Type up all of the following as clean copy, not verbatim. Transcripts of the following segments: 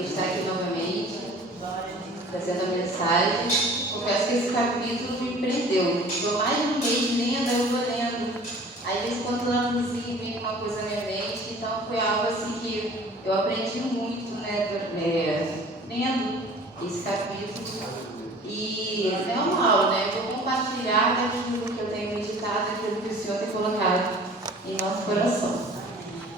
alegria de estar aqui novamente, trazendo a mensagem. Confesso que esse capítulo me prendeu. Estou mais de um mês lendo, eu vou lendo. Às vezes, quando lá no vizinho vem uma coisa na minha mente, então foi algo assim que eu aprendi muito, lendo esse capítulo. E não é uma aula, Eu vou compartilhar daquilo que eu tenho meditado, daquilo que o Senhor tem colocado em nosso coração.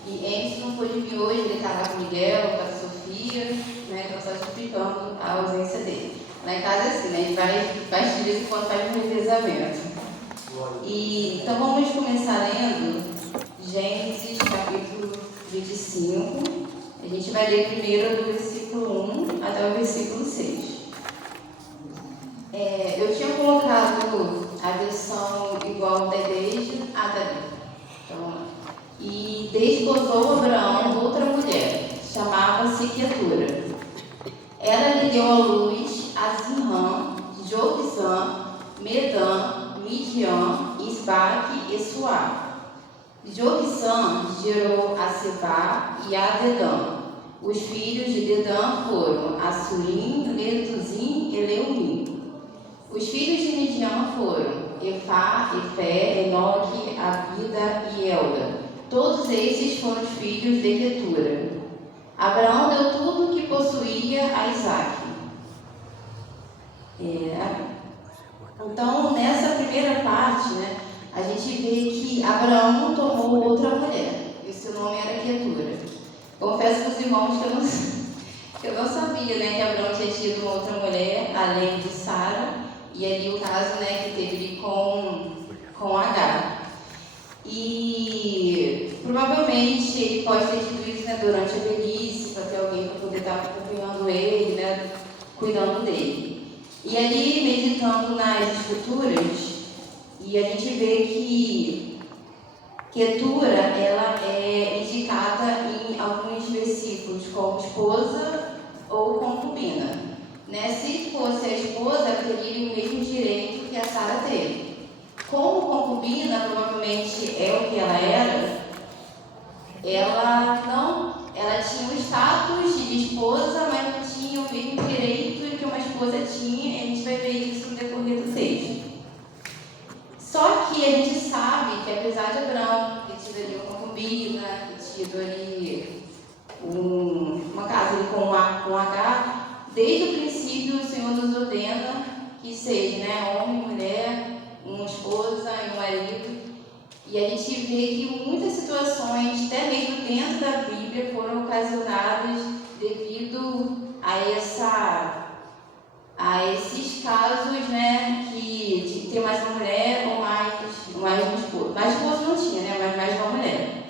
E Emerson não pôde vir hoje, ele está lá com o Miguel, com a Sofia, então só explicando a ausência dele. Lá em casa é assim, ele faz dias enquanto faz um revezamento. Então vamos começar lendo Gênesis capítulo 25. A gente vai ler primeiro do versículo 1 até o versículo 6. Eu tinha colocado a versão igual da igreja à da Bíblia. Então vamos lá. E desposou Abraão outra mulher, chamava-se Quetura. Ela lhe deu à luz a Zinrã, Joquizã, Medã, Midian, Isbaque e Suá. Joquizã gerou a Sebá e a Dedã. Os filhos de Dedã foram Assurim, Letuzim e Leumim. Os filhos de Midian foram Efá, Efé, Enoque, Abida e Elda. Todos esses foram filhos de Quetura. Abraão deu tudo o que possuía a Isaque. Então, nessa primeira parte, a gente vê que Abraão tomou outra mulher. E o seu nome era Quetura. Confesso para os irmãos que eu não sabia, que Abraão tinha tido uma outra mulher, além de Sara. E ali o caso, que teve com Agar. E provavelmente ele pode ter tido isso durante a velhice, para ter alguém para poder estar acompanhando ele, cuidando dele. E ali, meditando nas escrituras, e a gente vê que Quetura, ela é indicada em alguns versículos como esposa ou concubina. Se fosse a esposa, ela teria o mesmo direito que a Sara teve. Como concubina, provavelmente é o que ela era, ela tinha o status de esposa, mas não tinha o mesmo direito que uma esposa tinha, e a gente vai ver isso no decorrer do texto. Só que a gente sabe que, apesar de Abraão ter tido ali uma concubina, ter tido ali uma casa ali com Agar, desde o princípio o Senhor nos ordena que seja homem e mulher, uma esposa e um marido. E a gente vê que muitas situações, até mesmo dentro da Bíblia, foram ocasionadas devido a esses casos, de ter mais uma mulher ou mais uma esposa. Mais esposa não tinha, mas mais uma mulher.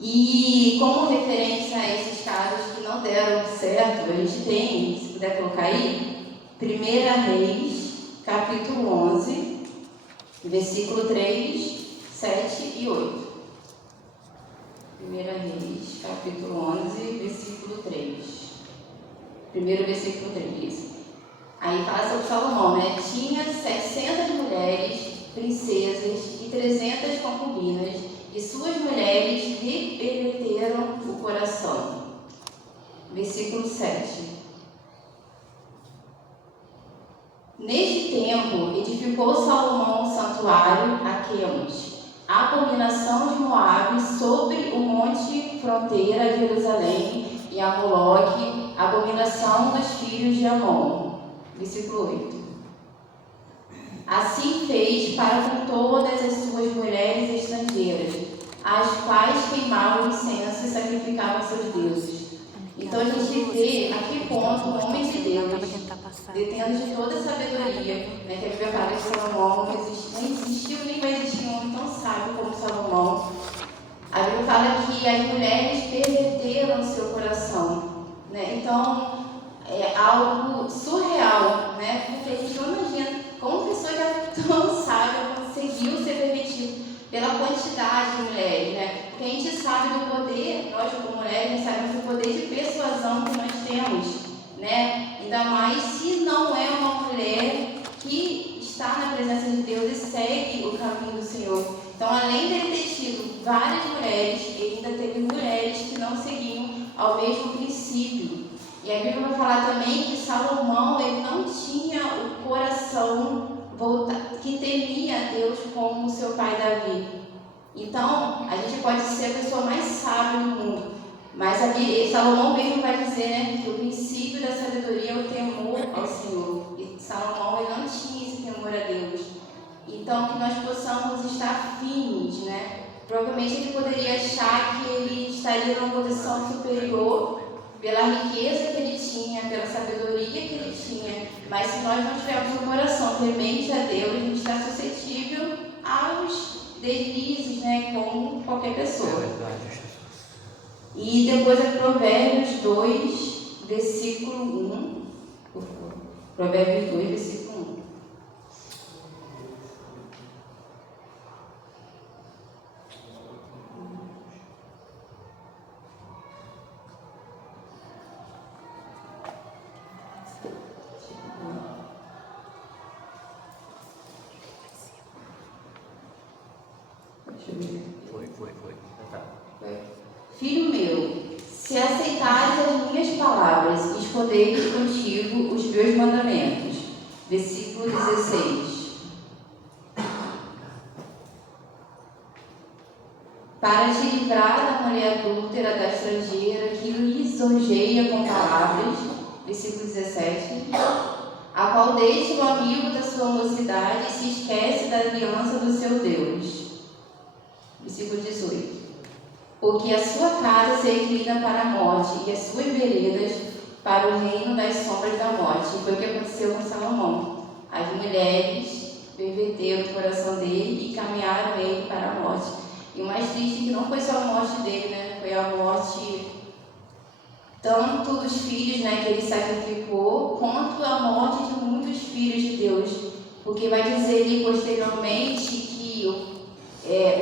E como referência a esses casos que não deram certo, a gente tem, se puder colocar aí, 1 Reis, capítulo 11, versículo 3, 7 e 8. 1 Reis, capítulo 11, versículo 3. Primeiro versículo 3. Aí fala sobre Salomão, Tinha 700 mulheres, princesas e 300 concubinas, e suas mulheres lhe perverteram o coração. Versículo 7. Neste tempo, edificou Salomão um santuário a Quemos, a abominação de Moabe, sobre o monte fronteira de Jerusalém, e a Moloque, a abominação dos filhos de Amon. Versículo 8. Assim fez para com todas as suas mulheres estrangeiras, as quais queimavam incenso e sacrificavam seus deuses. Então a gente vê a que ponto o homem de Deus, detendo de toda a sabedoria, que a Bíblia fala que Salomão não existiu nem vai existir um homem tão sábio como Salomão. A Bíblia fala que as mulheres perverteram o seu coração. Então é algo surreal, porque a gente não imagina como uma pessoa já tão sábia conseguiu ser pervertida pela quantidade de mulheres, Porque a gente sabe do poder, nós como mulheres, sabemos do poder de persuasão que nós temos, Ainda mais se não é uma mulher que está na presença de Deus e segue o caminho do Senhor. Então, além de ele ter tido várias mulheres, ele ainda teve mulheres que não seguiam ao mesmo princípio. E a Bíblia vai falar também que Salomão, ele não tinha o coração que temia a Deus como seu pai Davi. Então, a gente pode ser a pessoa mais sábia do mundo, mas Salomão mesmo vai dizer, né, que o princípio da sabedoria é o temor ao Senhor. E Salomão, ele não tinha esse temor a Deus. Então, que nós possamos estar firmes, né? Provavelmente ele poderia achar que ele estaria numa posição superior pela riqueza que ele tinha, pela sabedoria que ele tinha, mas se nós não tivermos um coração temente a Deus, a gente está suscetível aos deslizes, né, como qualquer pessoa. É verdade, Jesus. E depois é Provérbios 2, versículo 1. Por favor. Provérbios 2, versículo 1. Foi. Tá. Filho meu, se aceitares as minhas palavras e esconderes contigo os meus mandamentos. Versículo 16. Para te livrar da mulher adúltera, da estrangeira, que lisonjeia com palavras. Versículo 17. A qual deixa o amigo da sua mocidade e se esquece da aliança do seu Deus. Versículo 18. Porque a sua casa se inclina para a morte e as suas veredas para o reino das sombras da morte. E foi o que aconteceu com Salomão. As mulheres perverteram o coração dele e caminharam ele para a morte. E o mais triste é que não foi só a morte dele, né? Foi a morte tanto dos filhos, né, que ele sacrificou, quanto a morte de muitos filhos de Deus. Porque vai dizer ali posteriormente que o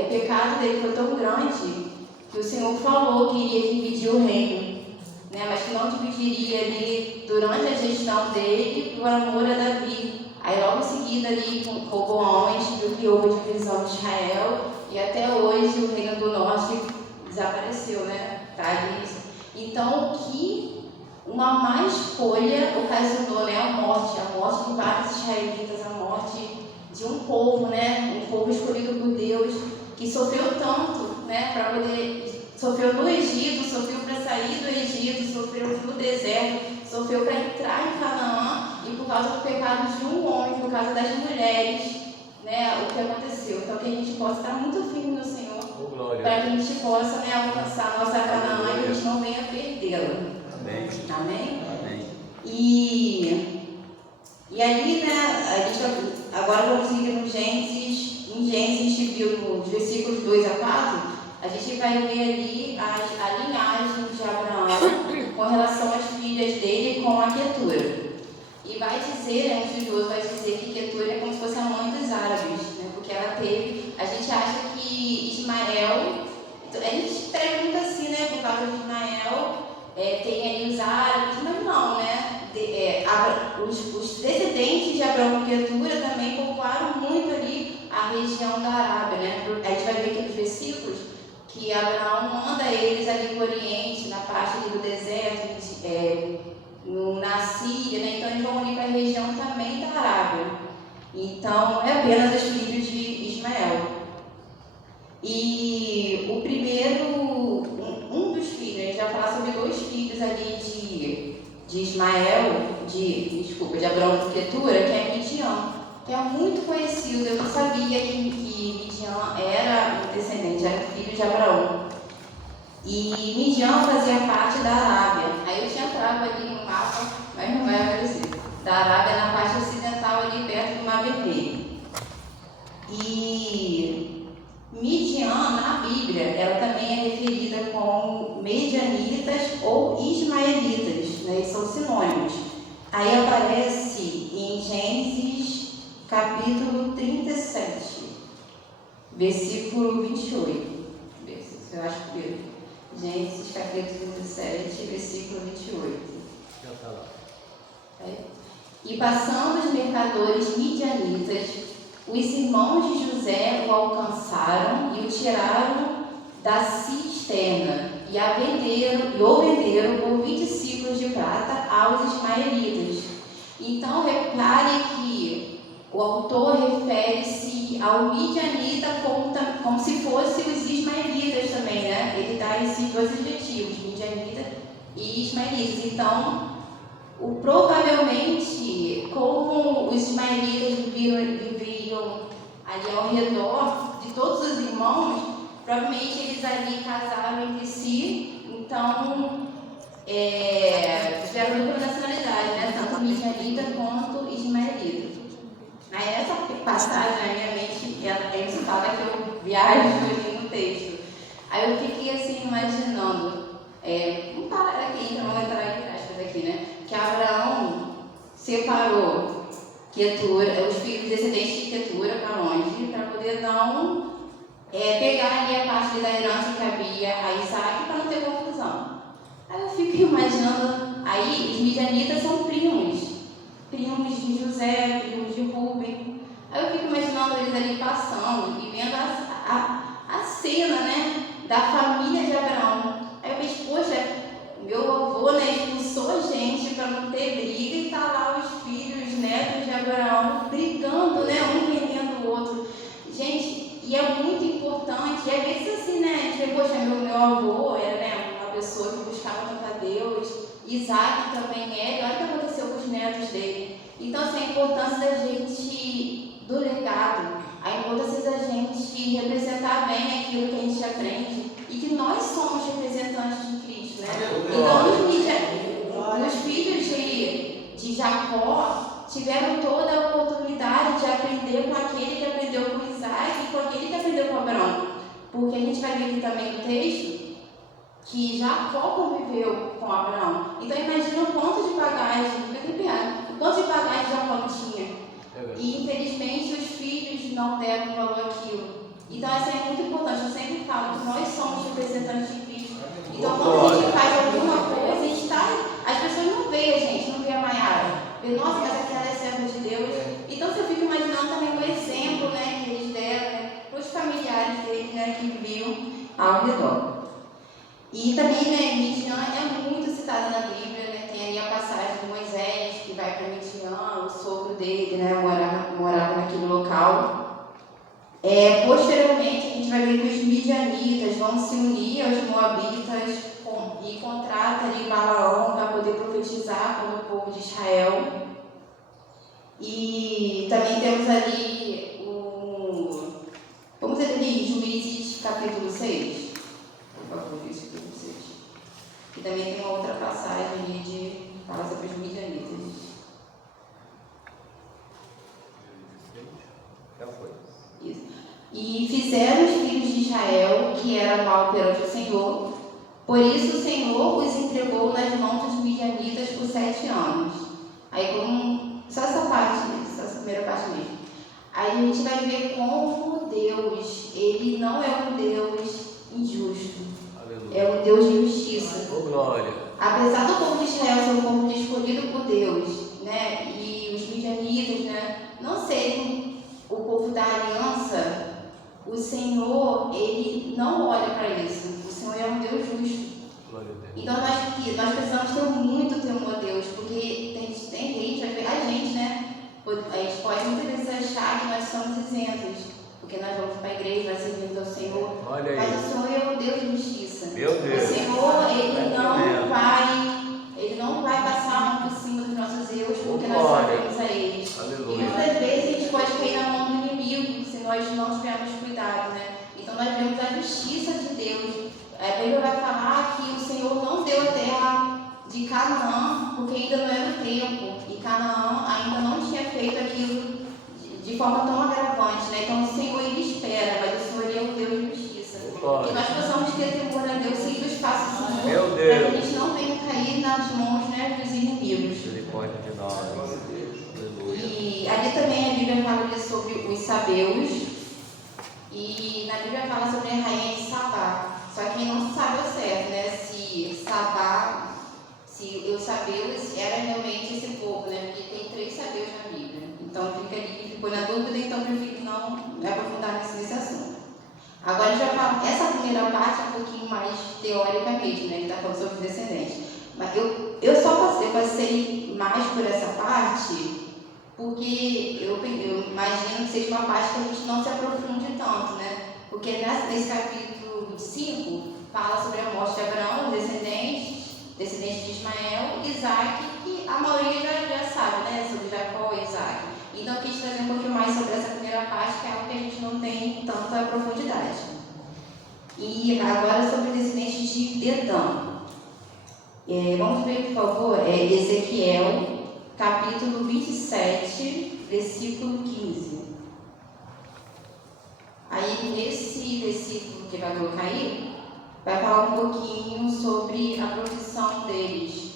pecado dele foi tão grande que o Senhor falou que iria dividir o reino, né? Mas que não dividiria ali durante a gestão dele por amor a Davi. Aí logo em seguida ali com Roboão, viu que houve a divisão de Israel e até hoje o reino do norte desapareceu, né? Tá ali. Então, que uma má escolha ocasionou, né, a morte de vários israelitas, a morte de um povo, né, um povo escolhido por Deus, que sofreu tanto, né, para poder, sofreu no Egito, sofreu para sair do Egito, sofreu no deserto, sofreu para entrar em Canaã, e por causa do pecado de um homem, por causa das mulheres, né, o que aconteceu. Então, que a gente possa estar muito firme no Senhor, para que a gente possa, né, alcançar a nossa Canaã e a gente não venha perdê-la. Amém. Amém? Amém. E ali, né, a gente agora vamos ir no Gênesis, em Gênesis, viu, nos versículos 2 a 4, a gente vai ver ali a linhagem de Abraão com relação às filhas dele com a Quetura. E vai dizer, né, um estudioso vai dizer que Quetura é como se fosse a mãe dos árabes, né, porque ela teve, a gente acha que Ismael, a gente pergunta assim, né, por causa de Ismael, tem ali os árabes, mas não, né? Os descendentes de Abraão com Quetura também povoaram muito ali a região da Arábia, né? A gente vai ver aqui nos versículos que Abraão manda eles ali no Oriente, na parte ali do deserto, na Síria, né? Então eles vão ali para a região também da Arábia. Então é apenas os filhos de Ismael. E o primeiro, um dos filhos, a gente vai falar sobre dois filhos ali de Ismael, de Abraão com Quetura, que é Midian, que é muito conhecido. Eu não sabia que Midian era um descendente, era um filho de Abraão. E Midian fazia parte da Arábia. Aí eu tinha trago ali no mapa, mas não vai aparecer. Da Arábia na parte ocidental, ali perto do Mar Vermelho. E Midian, na Bíblia, ela também é referida como medianitas ou ismaelitas, né? São sinônimos. Aí aparece em Gênesis, capítulo 37, versículo 28. Eu acho que Gênesis, capítulo 37, versículo 28. Já está lá. E passando os mercadores midianitas, os irmãos de José o alcançaram e o tiraram da cisterna e o venderam por 20 ciclos de prata aos ismaelitas. Então, repare que o autor refere-se ao midianita como se fosse os ismaelitas também, né? Ele dá esses dois adjetivos, midianita e ismaelitas. Então, provavelmente, como os ismaelitas viviam ali ao redor de todos os irmãos, provavelmente eles ali casaram entre si, então tiveram dupla nacionalidade, né? Tanto midianita quanto ismaelita. Aí essa passagem na minha mente, ela se fala que eu viajo ali no texto. Aí eu fiquei assim imaginando, vamos parar aqui, então vamos entrar aqui aspas aqui, né? Que Abraão separou Quetura, os filhos descendentes de Quetura para onde? Para poder não pegar ali a parte da herança que cabia a Isaac para não ter confusão. Aí eu fico imaginando, aí os midianitas são primos de José, primos de Rubem. Aí eu fico imaginando eles ali passando e vendo a cena, né, da família de Abraão. Aí eu pensei, poxa, meu avô, né, expulsou gente para não ter briga e tá lá os filhos, netos de Abraão brigando, né, um vendendo o outro. Gente, e é muito importante, e às vezes assim, né, a gente vê, poxa, meu avô era, né, uma pessoa que buscava muito a Deus, Isaac também era, olha o que aconteceu com os netos dele. Então, assim, a importância da gente, do legado, a importância da gente representar bem aquilo que a gente aprende e que nós somos representantes de Cristo, né? Então, os filhos de Jacó tiveram toda a oportunidade de aprender com aquele que aprendeu com Isaac e com aquele que aprendeu com Abraão. Porque a gente vai ver aqui também no texto que Jacó conviveu com Abraão. Então imagina o quanto de bagagem, o quanto de bagagem Jacó tinha. E infelizmente os filhos não deram valor àquilo. Então isso é muito importante. Eu sempre falo que nós somos representantes de Cristo. Então quando a gente faz alguma coisa, a gente as pessoas não veem a gente, não veem a Maiara. Vê, nossa, mas aquela é serva de Deus. Então eu fico imaginando também o exemplo, né, que eles deram, né, para os familiares deles, né, que viviam ao redor. E também, né, Midian é muito citada na Bíblia, né? Tem ali a passagem de Moisés, que vai para Midian, o sogro dele, né, morava naquele local. Posteriormente, a gente vai ver que os midianitas vão se unir aos moabitas e contrata ali Balaão para poder profetizar contra o povo de Israel. E também temos ali vamos ler ali Juízes capítulo 6. Por favor, e também tem uma outra passagem ali de fala sobre os midianitas. Já foi. Isso. E fizeram os filhos de Israel, que era mal perante o Senhor, por isso o Senhor os entregou nas mãos dos midianitas por 7 anos. Aí, só essa parte, só essa primeira parte mesmo. Aí a gente vai ver como Deus, ele não é um Deus injusto. É um Deus de justiça. Oh, glória. Apesar do povo de Israel ser um povo escolhido por Deus, né, e os midianitas, né, não serem o povo da aliança, o Senhor, ele não olha para isso. O Senhor é um Deus justo. Então nós precisamos ter muito temor a Deus, porque tem gente, a gente, né, a gente pode muitas vezes achar que nós somos isentos. Porque nós vamos para a igreja, nós servimos ao Senhor. Mas o Senhor é o Deus de justiça. Meu Deus. O Senhor, Ele não vai passar a mão por cima dos nossos erros, porque nós servimos a Ele. E muitas vezes a gente pode cair na mão do inimigo, se nós não tivermos cuidado, né? Então nós vemos a justiça de Deus. A Bíblia vai falar que o Senhor não deu a terra de Canaã, porque ainda não era o tempo. E Canaã ainda não tinha feito aquilo de forma tão agravante, né? Então o Senhor, ele espera, mas o Senhor, ele é um Deus de justiça. Que nós possamos ter temor a Deus, seguir os passos do Senhor, para que a gente não venha cair nas mãos, né, dos inimigos. Misericórdia de nós. E ali também a Bíblia fala sobre os sabeus, e na Bíblia fala sobre a rainha de Sabá. Só que não sabe ao certo, né, se Sabá, se os sabeus era realmente esse povo, né, porque tem 3 sabeus na Bíblia. Então ficou na dúvida, então prefiro não me aprofundar nesse assunto. Agora já falo, essa primeira parte é um pouquinho mais teórica mesmo, né, que está falando sobre os descendentes. Mas eu só passei mais por essa parte porque eu imagino que seja uma parte que a gente não se aprofunde tanto, né? Porque nesse capítulo 25 fala sobre a morte de Abraão, descendente de Ismael, Isaac, que a maioria já sabe, né? Sobre Jacó e Isaac. Então eu quis trazer um pouquinho mais sobre essa primeira parte, que é algo que a gente não tem tanta profundidade. E agora sobre o descendente de Dedã. Vamos ver, por favor, Ezequiel, capítulo 27, versículo 15. Aí, nesse versículo que vai colocar aí, vai falar um pouquinho sobre a profissão deles.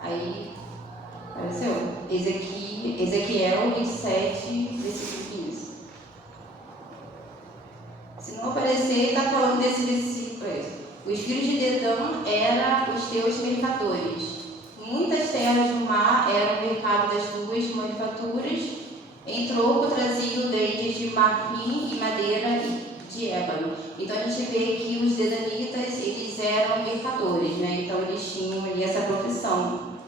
Aí, apareceu? Ezequiel 27, versículo 15. Se não aparecer, está falando desse versículo aí. Os filhos de Dedã eram os teus mercadores. Muitas terras do mar eram o mercado das tuas manufaturas. Em troco traziam dentes de marfim e madeira de ébano. Então a gente vê que os dedanitas, eles eram mercadores, né? Então eles tinham ali essa profissão.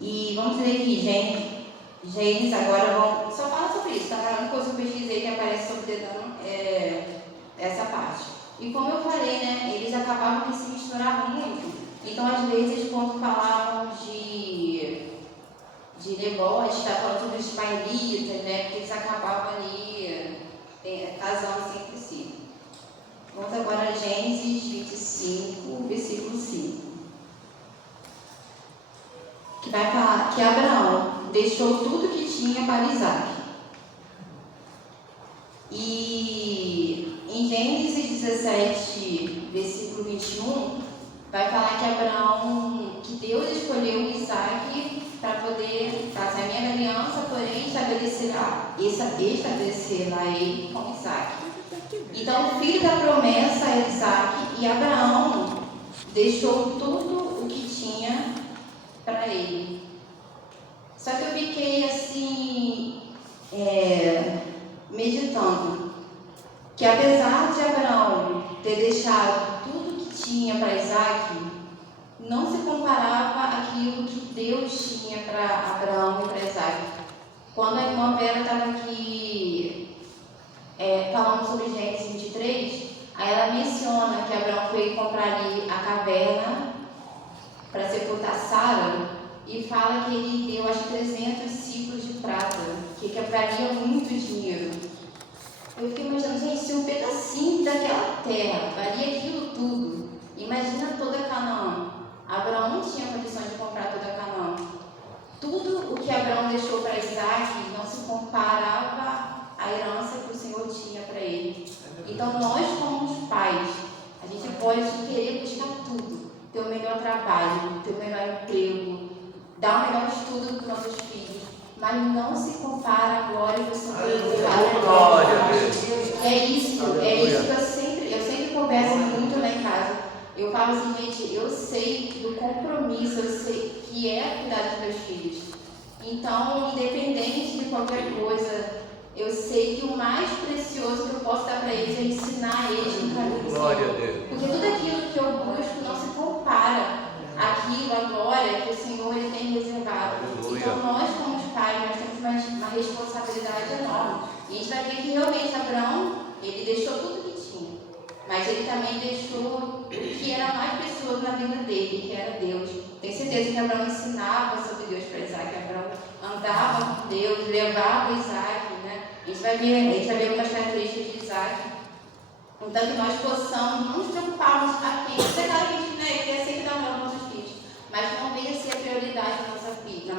E vamos ler aqui, Gênesis, agora vamos. Só fala sobre isso, tá? A única coisa que eu pesquisei que aparece sobre Dedã é essa parte. E como eu falei, né, eles acabavam de se misturar muito. Então, às vezes, quando falavam de negócio, está falando sobre os ismaelitas, né, porque eles acabavam ali casando entre si. Vamos agora a Gênesis 25, versículo 5. Que vai falar que Abraão deixou tudo que tinha para Isaac. E em Gênesis 17, versículo 21, vai falar que Deus escolheu Isaac para poder fazer a minha aliança, porém estabelecerá ele com Isaac. Então, o filho da promessa é Isaac, e Abraão deixou tudo o que tinha para ele. Só que eu fiquei assim, meditando, que apesar de Abraão ter deixado tudo que tinha para Isaac, não se comparava aquilo que Deus tinha para Abraão e para Isaac. Quando a irmã Vera estava aqui falando sobre Gênesis 23, aí ela menciona que Abraão foi comprar ali a caverna para sepultar Sara, e fala que ele deu, acho, 300 ciclos de prata, que valia muito dinheiro. Eu fiquei imaginando, gente, se um pedacinho daquela terra valia aquilo tudo, imagina toda Canaã. Abraão não tinha condição de comprar toda Canaã. Tudo o que Abraão deixou para Isaac não se comparava à herança que o Senhor tinha para ele. Então, nós, como pais, a gente pode querer buscar tudo, ter o melhor trabalho, ter o melhor emprego, dar o melhor estudo para os nossos filhos, mas não se compara à glória do Senhor. É isso que eu sempre converso muito lá em casa. Eu falo assim, gente, eu sei do compromisso, eu sei que é cuidar dos meus filhos. Então, independente de qualquer coisa, eu sei que o mais precioso que eu posso dar para eles é ensinar eles no caminho do Senhor. Porque tudo aquilo que eu busco não se compara àquilo, à glória que o Senhor ele tem reservado. Então, nós como pais, nós temos uma responsabilidade enorme. E a gente vai ver que realmente Abraão, ele deixou tudo que tinha. Mas ele também deixou o que era mais precioso na vida dele, que era Deus. Tenho certeza que Abraão ensinava sobre Deus para Isaac. Abraão andava com Deus, levava Isaac, né? A gente vai ver algumas características de Isaac. Então, que nós possamos não nos preocuparmos aqui. É claro que a gente quer sempre dar amor aos nossos filhos, mas não venha ser a prioridade na nossa vida,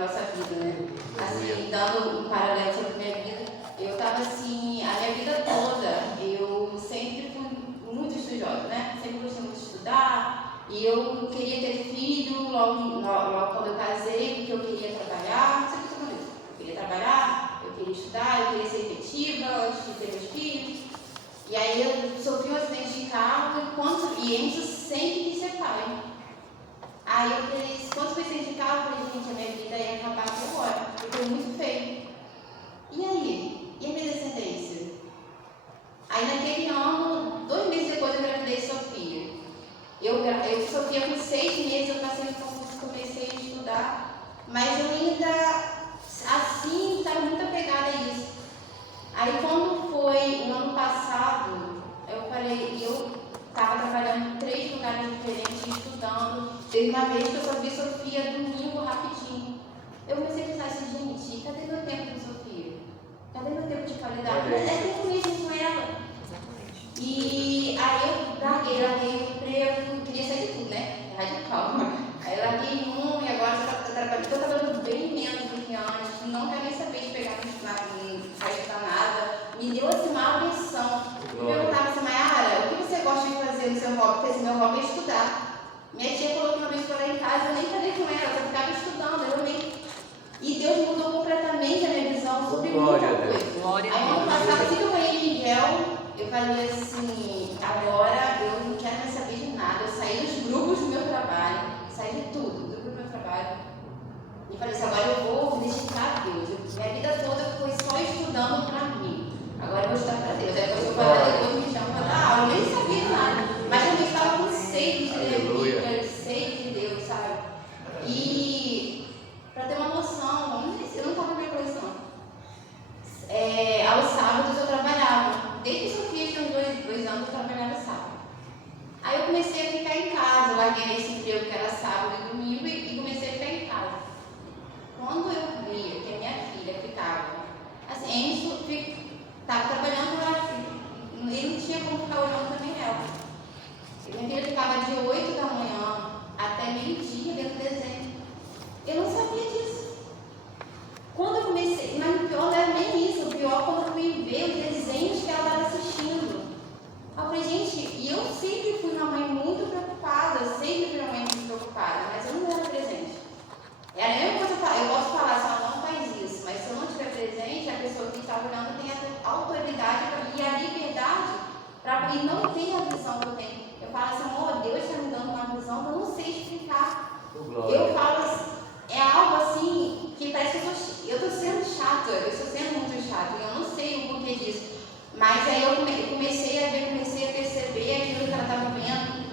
né? Assim, dando um paralelo sobre a minha vida, eu estava assim, a minha vida toda, eu sempre fui muito estudiosa, né? Sempre gostei muito de estudar, e eu queria ter filho logo quando eu casei, porque eu queria trabalhar, sempre estou falando isso. Eu queria trabalhar, eu queria estudar, eu queria ser efetiva antes de ter meus filhos. E aí eu sofri um acidente de carro e Enzo sempre quis ser pai. Aí eu falei, quando foi acidente de carro, eu falei, gente, a minha vida ia acabar aqui agora, porque foi muito feio. E aí? E a minha descendência? Aí naquele ano, 2 meses depois, eu engravidei Sofia. Eu Sofia com 6 meses mas eu ainda, assim, estava muito apegada a isso. Aí quando foi no ano passado, eu estava trabalhando em 3 lugares diferentes, estudando. Teve uma vez que eu só vi Sofia domingo rapidinho. Eu comecei a pensar assim, gente, cadê meu tempo de Sofia? Cadê meu tempo de qualidade? É tempo mesmo com ela. E aí eu larguei o emprego, queria sair de tudo, né? Radical. Aí eu larguei um e agora estou trabalhando bem menos do que antes. Não quero nem saber de pegar no estudar nada. Me deu assim uma lição. Eu perguntava assim, Mayara, o que você gosta de fazer no seu hobby? Porque esse meu hobby é estudar. Minha tia falou que uma vez foi lá em casa, eu nem falei com ela, eu ficava estudando, eu amei. E Deus mudou completamente a minha visão sobre muita coisa. Aí ano passado, assim que eu ganhei Miguel, eu falei assim, agora eu não quero mais saber de nada. Eu saí dos grupos do meu trabalho, saí de tudo, do grupo do meu trabalho. E falei assim, agora eu vou me dedicar a Deus. Minha vida toda foi só estudando para mim. Agora eu vou estudar para Deus. Aí depois eu falei, depois me chamam para dar aula. Eu nem sabia de nada. Mas eu estava com sede de ler Bíblia, sede de Deus, sabe? E para ter uma noção, eu não estava na minha coleção. Aos sábados eu trabalhava. Desde que Sofia tinha uns 2 anos, eu trabalhava sábado. Aí eu comecei a ficar em casa, larguei esse emprego que era sábado e domingo e comecei a ficar em casa. Quando eu via que a minha filha ficava, assim, Enzo estava trabalhando lá, ele não tinha como ficar olhando também ela. Minha filha ficava de 8 da manhã até meio-dia vendo desenho. Eu não sabia disso. Quando eu comecei, mas o pior não era nem isso, o pior quando eu fui ver os desenhos que ela estava assistindo. Eu falei, gente, e eu sempre fui uma mãe muito preocupada, eu sempre fui uma mãe muito preocupada, mas eu não era presente. É a mesma coisa, eu posso falar se ela não faz isso, mas se eu não estiver presente, a pessoa que está olhando tem a autoridade e a liberdade para e não ter a visão que eu tenho. Eu falo assim, amor, Deus está me dando uma visão que eu não sei explicar. Eu falo assim, é algo assim que parece que eu estou sendo chata, eu estou sendo muito chata, e eu não sei o porquê disso. Mas aí eu comecei a perceber aquilo que ela estava vendo.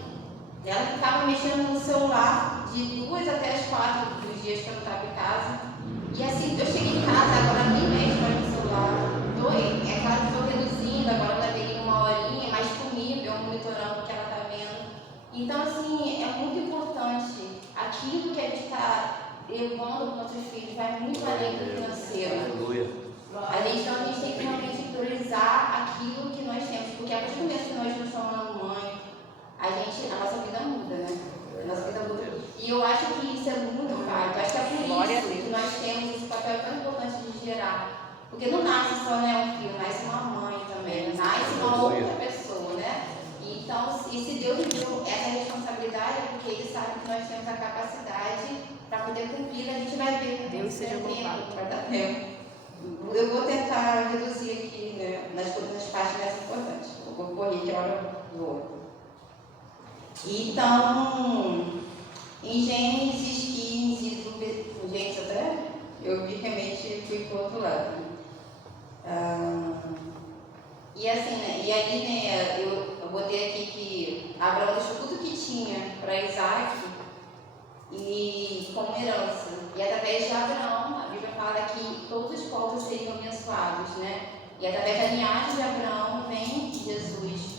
Ela ficava mexendo no celular de 2 até as 4 dos dias que eu não estava em casa. E assim, eu cheguei em casa, agora nem mexe mais no celular. É claro que estou reduzindo, agora eu peguei 1 horinha, mas comigo, eu monitorando o que ela está vendo. Então, assim, é muito importante. Aquilo que a gente está levando para os nossos filhos vai muito além do financeiro. A gente tem que realmente priorizar aquilo que nós temos, porque a partir do momento que nós nos tornamos mãe, a nossa vida muda, né? A nossa vida muda. E eu acho que isso é muito válido. Acho que é por isso que nós temos esse papel tão importante de gerar. Porque não nasce só, né, um filho, nasce uma mãe também, nasce uma outra pessoa, né? Então, e se Deus nos deu essa responsabilidade, é porque Ele sabe que nós temos a capacidade para poder cumprir, a gente vai ver. Deus seja louvado. Vai dar tempo. Eu vou tentar reduzir aqui, né, nas partes mais importantes. Eu vou correr que a hora voa. Então, em Gênesis 15, gente, até eu vi realmente fui para o outro lado. E assim, né, e aí, né, eu botei aqui que Abraão deixou tudo que tinha para Isaac e como herança. E através de Abraão, a Bíblia fala que todos os povos seriam abençoados, né? E através da linhagem de Abraão vem Jesus.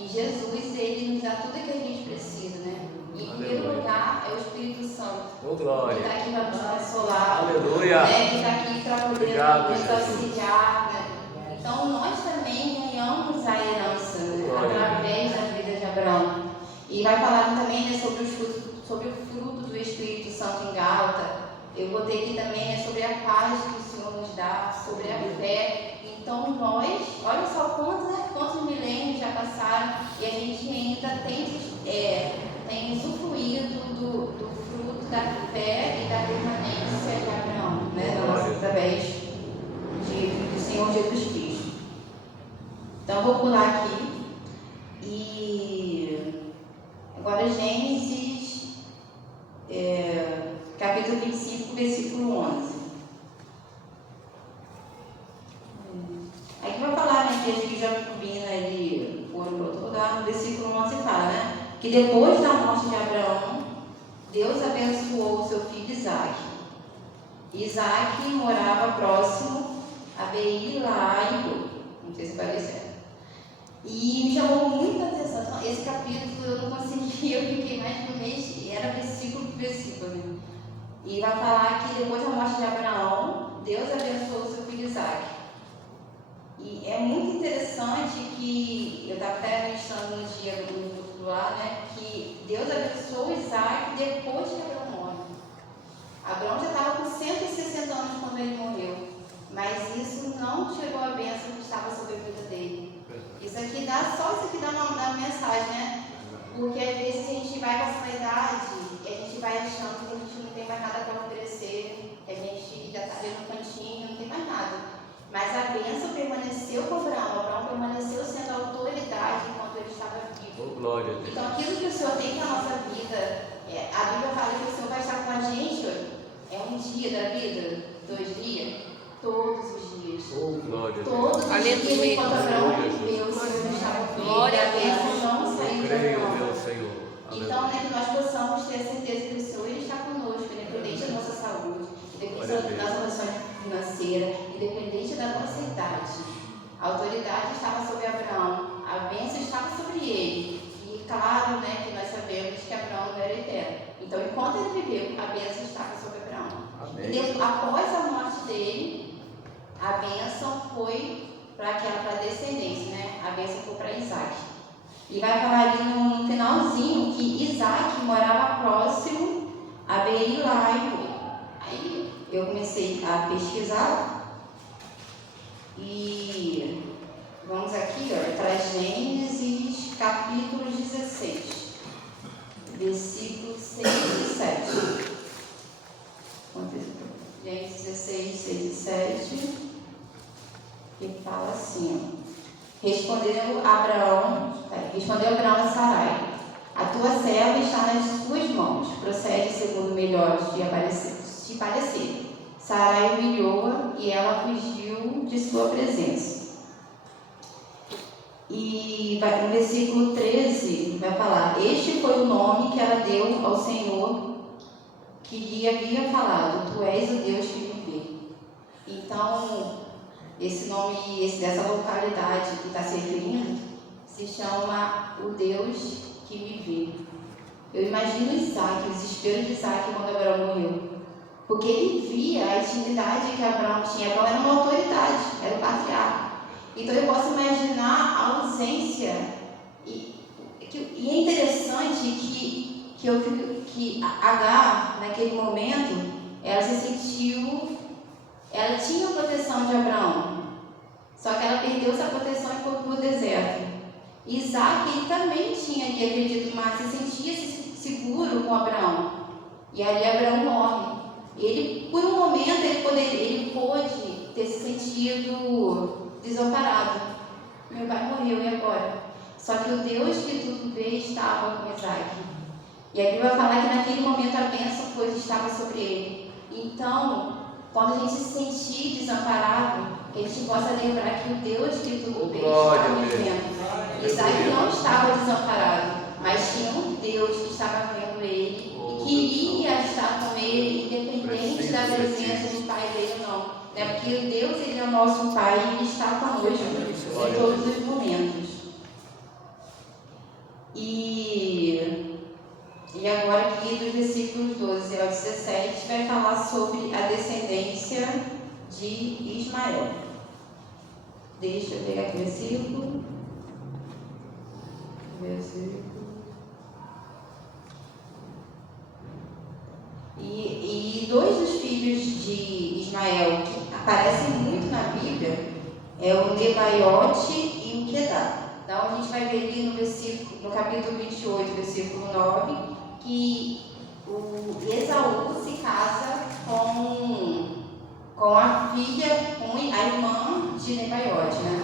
E Jesus, ele nos dá tudo que a gente precisa, né? E em primeiro lugar é o Espírito Santo. Oh, glória. Que está aqui para nos consolar. Aleluia. Né? Que está aqui para poder Obrigado, nos Jesus. auxiliar. Né? Então nós também ganhamos a herança, né? Através da vida de Abraão. E vai falar também, né, sobre o fruto do Espírito Santo em Gálatas. Eu botei aqui também, né, sobre a paz que o Senhor nos dá, sobre a fé. Então nós, olha só quantos milênios já passaram e a gente ainda tem usufruído do fruto da fé e da permanência de Abraão, né, através do Senhor Jesus Cristo. Então vou pular aqui e agora Gênesis capítulo 25, versículo 11. Aqui vai falar, né, que as Jacobina ele foram para outro lugar. No versículo 11 fala, né, que depois da morte de Abraão, Deus abençoou o seu filho Isaque. Isaac morava próximo a Beer-Lahai-roi. Não sei se vai dizer. E me chamou muita atenção. Então, esse capítulo eu não conseguia, eu fiquei mais de um mês, era versículo por versículo. Né? E vai falar que depois da morte de Abraão, Deus abençoou o seu filho Isaac. E é muito interessante que, eu estava até ministrando no dia do lá, né, que Deus abençoou Isaac depois que Abraão morre. Abraão já estava com 160 anos quando ele morreu, mas isso não tirou a bênção que estava sobre a vida dele. Isso aqui dá, só isso aqui dá uma mensagem, né? Porque às vezes a gente vai com essa idade e a gente vai achando que a gente não tem mais nada para oferecer, que a gente já está ali no cantinho, não tem mais nada. Mas a bênção permaneceu com Abraão. Abraão permaneceu sendo autoridade enquanto ele estava vivo. Oh, glória a Deus. Então aquilo que o Senhor tem para a nossa vida, a Bíblia fala que o Senhor vai estar com a gente, é um dia da vida, 2 dias, todos os dias. Oh, glória a Deus. Todos os dias, enquanto Abraão viveu, o Senhor estava comigo. Glória a a bênção não saiu de Creio, Abraão. meu Senhor. Então, né, que nós possamos ter a certeza que o Senhor está conosco, independente da nossa saúde, independente da nossa condição financeira, independente da nossa idade. A autoridade estava sobre Abraão, a bênção estava sobre ele. E claro, né, que nós sabemos que Abraão não era eterno. Então, enquanto ele viveu, a bênção estava sobre Abraão. Amém. E após a morte dele, a bênção foi para a descendência, né? A bênção foi para Isaac. E vai falar ali no finalzinho que Isaac morava próximo a Beer-Lahai-roi. Aí eu comecei a pesquisar e vamos aqui, para Gênesis capítulo 16, versículos 6 e 7. Gênesis 16, 6 e 7, que fala assim, ó. Respondeu Abraão a Sarai: a tua serva está nas tuas mãos, procede segundo melhor te parecer. Sarai humilhou-a e ela fugiu de sua presença. E no versículo 13 vai falar: este foi o nome que ela deu ao Senhor que lhe havia falado: tu és o Deus que me vê. Então, esse nome, dessa localidade que está se referindo, se chama o Deus que me vê. Eu imagino Isaac, o desespero de Isaac quando Abraão morreu. Porque ele via a intimidade que Abraão tinha. Abraão era uma autoridade, era o patriarca. Então eu posso imaginar a ausência. E é interessante que Agar, naquele momento, ela se sentiu. Ela tinha a proteção de Abraão, só que ela perdeu essa proteção e foi para o deserto. Isaac ele também tinha ali, acredito, mas se sentia seguro com Abraão. E ali Abraão morre. Ele, por um momento, ele pôde ter se sentido desamparado. Meu pai morreu, e agora? Só que o Deus que tudo vê estava com Isaac. E a Bíblia vai falar que naquele momento a bênção estava sobre ele. Então, quando a gente se sentir desamparado, que a gente possa lembrar que o Deus que tudo vê estava vivendo. Isaac não estava desamparado, mas tinha um Deus que estava vendo ele e queria estar com ele, independente da presença do pai dele ou não. Né? Porque o Deus, ele é o nosso pai e ele está conosco em todos os momentos. E agora aqui dos versículos 12 ao 17 vai falar sobre a descendência de Ismael. Deixa eu pegar aqui o versículo. E 2 dos filhos de Ismael que aparecem muito na Bíblia é o Nebaiote e o Quedar. Então a gente vai ver ali no capítulo 28, versículo 9, que o Esaú se casa com a filha, com a irmã de Nebaiote, né?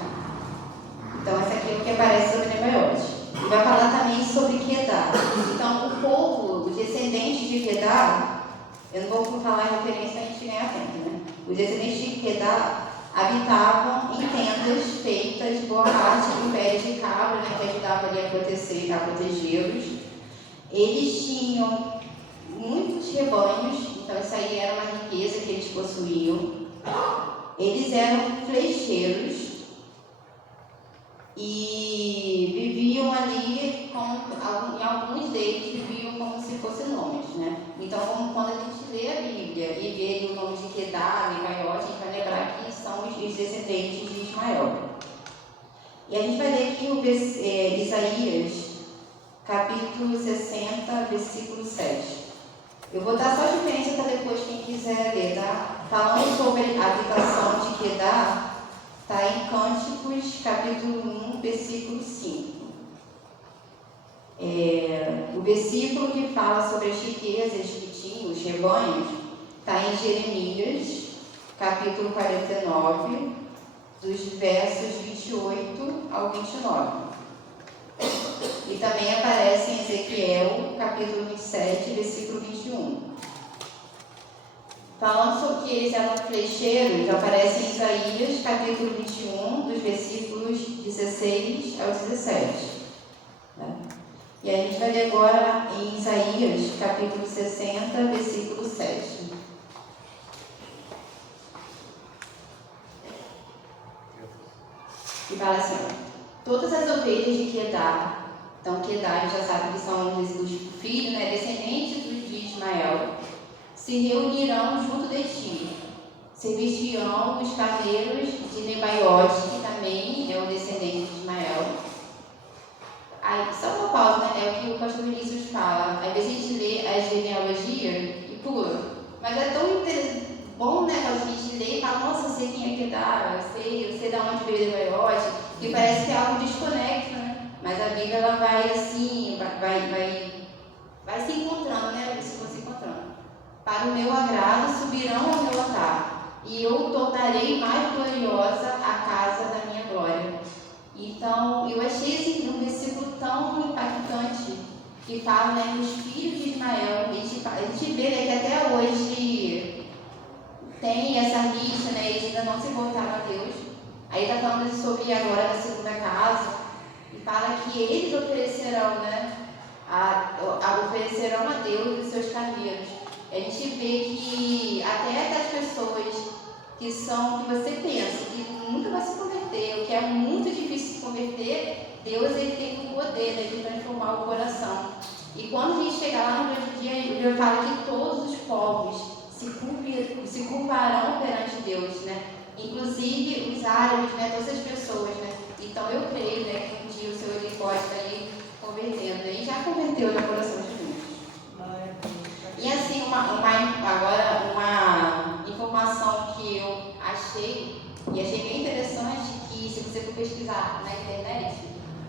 Então essa aqui é o que aparece sobre Nebaiote. E vai falar também sobre Quedar. Então o povo, os descendentes de Quedar, eu não vou falar a referência para a gente ganhar tempo, né? Os descendentes de Quedar habitavam em tendas feitas de boa parte de pele de cabra, né, que ajudava ali a protegê-los. Eles tinham muitos rebanhos, então isso aí era uma riqueza que eles possuíam. Eles eram flecheiros e viviam ali, e alguns deles viviam como se fossem nomes, né? Então, quando a gente lê a Bíblia e vê o nome de Quedar e Gaiote, a gente vai lembrar que são os descendentes de Ismael. E a gente vai ler aqui Isaías, capítulo 60, versículo 7. Eu vou dar só diferença para depois quem quiser ler, tá? Falando sobre a habitação de Quedar, está em Cânticos, capítulo 1, versículo 5. O versículo que fala sobre as riquezas que tinham os rebanhos está em Jeremias, capítulo 49, dos versos 28 ao 29. E também aparece em Ezequiel, capítulo 27, versículo 21. Falando sobre que eles eram flecheiros, aparece em Isaías, capítulo 21, dos versículos 16 ao 17. Né? E a gente vai ler agora em Isaías, capítulo 60, versículo 7. E fala assim: todas as ovelhas de Quedar, então Quedar, a gente já sabe que são os filhos, né, descendentes de Ismael, se reunirão junto de ti, servir-te-ão os carneiros de Nebaiote, que também é o descendente de Ismael. Aí, só uma pausa, né, é o que o pastor Vinícius fala. Às vezes a gente lê a genealogia e pula, mas é tão bom, né, quando a gente lê e fala: nossa, eu sei quem é Quedar, eu sei de onde veio Nebaiote, que parece que é algo desconexo, né? Mas a Bíblia, ela vai assim, vai se encontrando, né? Se você encontrando. Para o meu agrado subirão ao meu altar, e eu tornarei mais gloriosa a casa da minha glória. Então, eu achei esse um versículo tão impactante, que fala, né, dos filhos de Ismael. A gente vê, né, que até hoje tem essa rixa, né, eles ainda não se voltaram a Deus. Aí está falando sobre agora na segunda casa, e fala que eles oferecerão, né, oferecerão a Deus os seus carneiros. A gente vê que até essas pessoas que você pensa que nunca vai se converter, o que é muito difícil se converter, Deus, ele tem o poder, né, de transformar o coração. E quando a gente chegar lá no grande dia, ele fala que todos os povos se curvarão perante Deus, né? Inclusive os árabes, né, todas as pessoas, né? Então eu creio, né, que um dia o Senhor, ele pode estar aí convertendo, e já converteu no coração de muitos. E assim, agora uma informação que eu achei, e achei bem interessante, que se você for pesquisar na internet,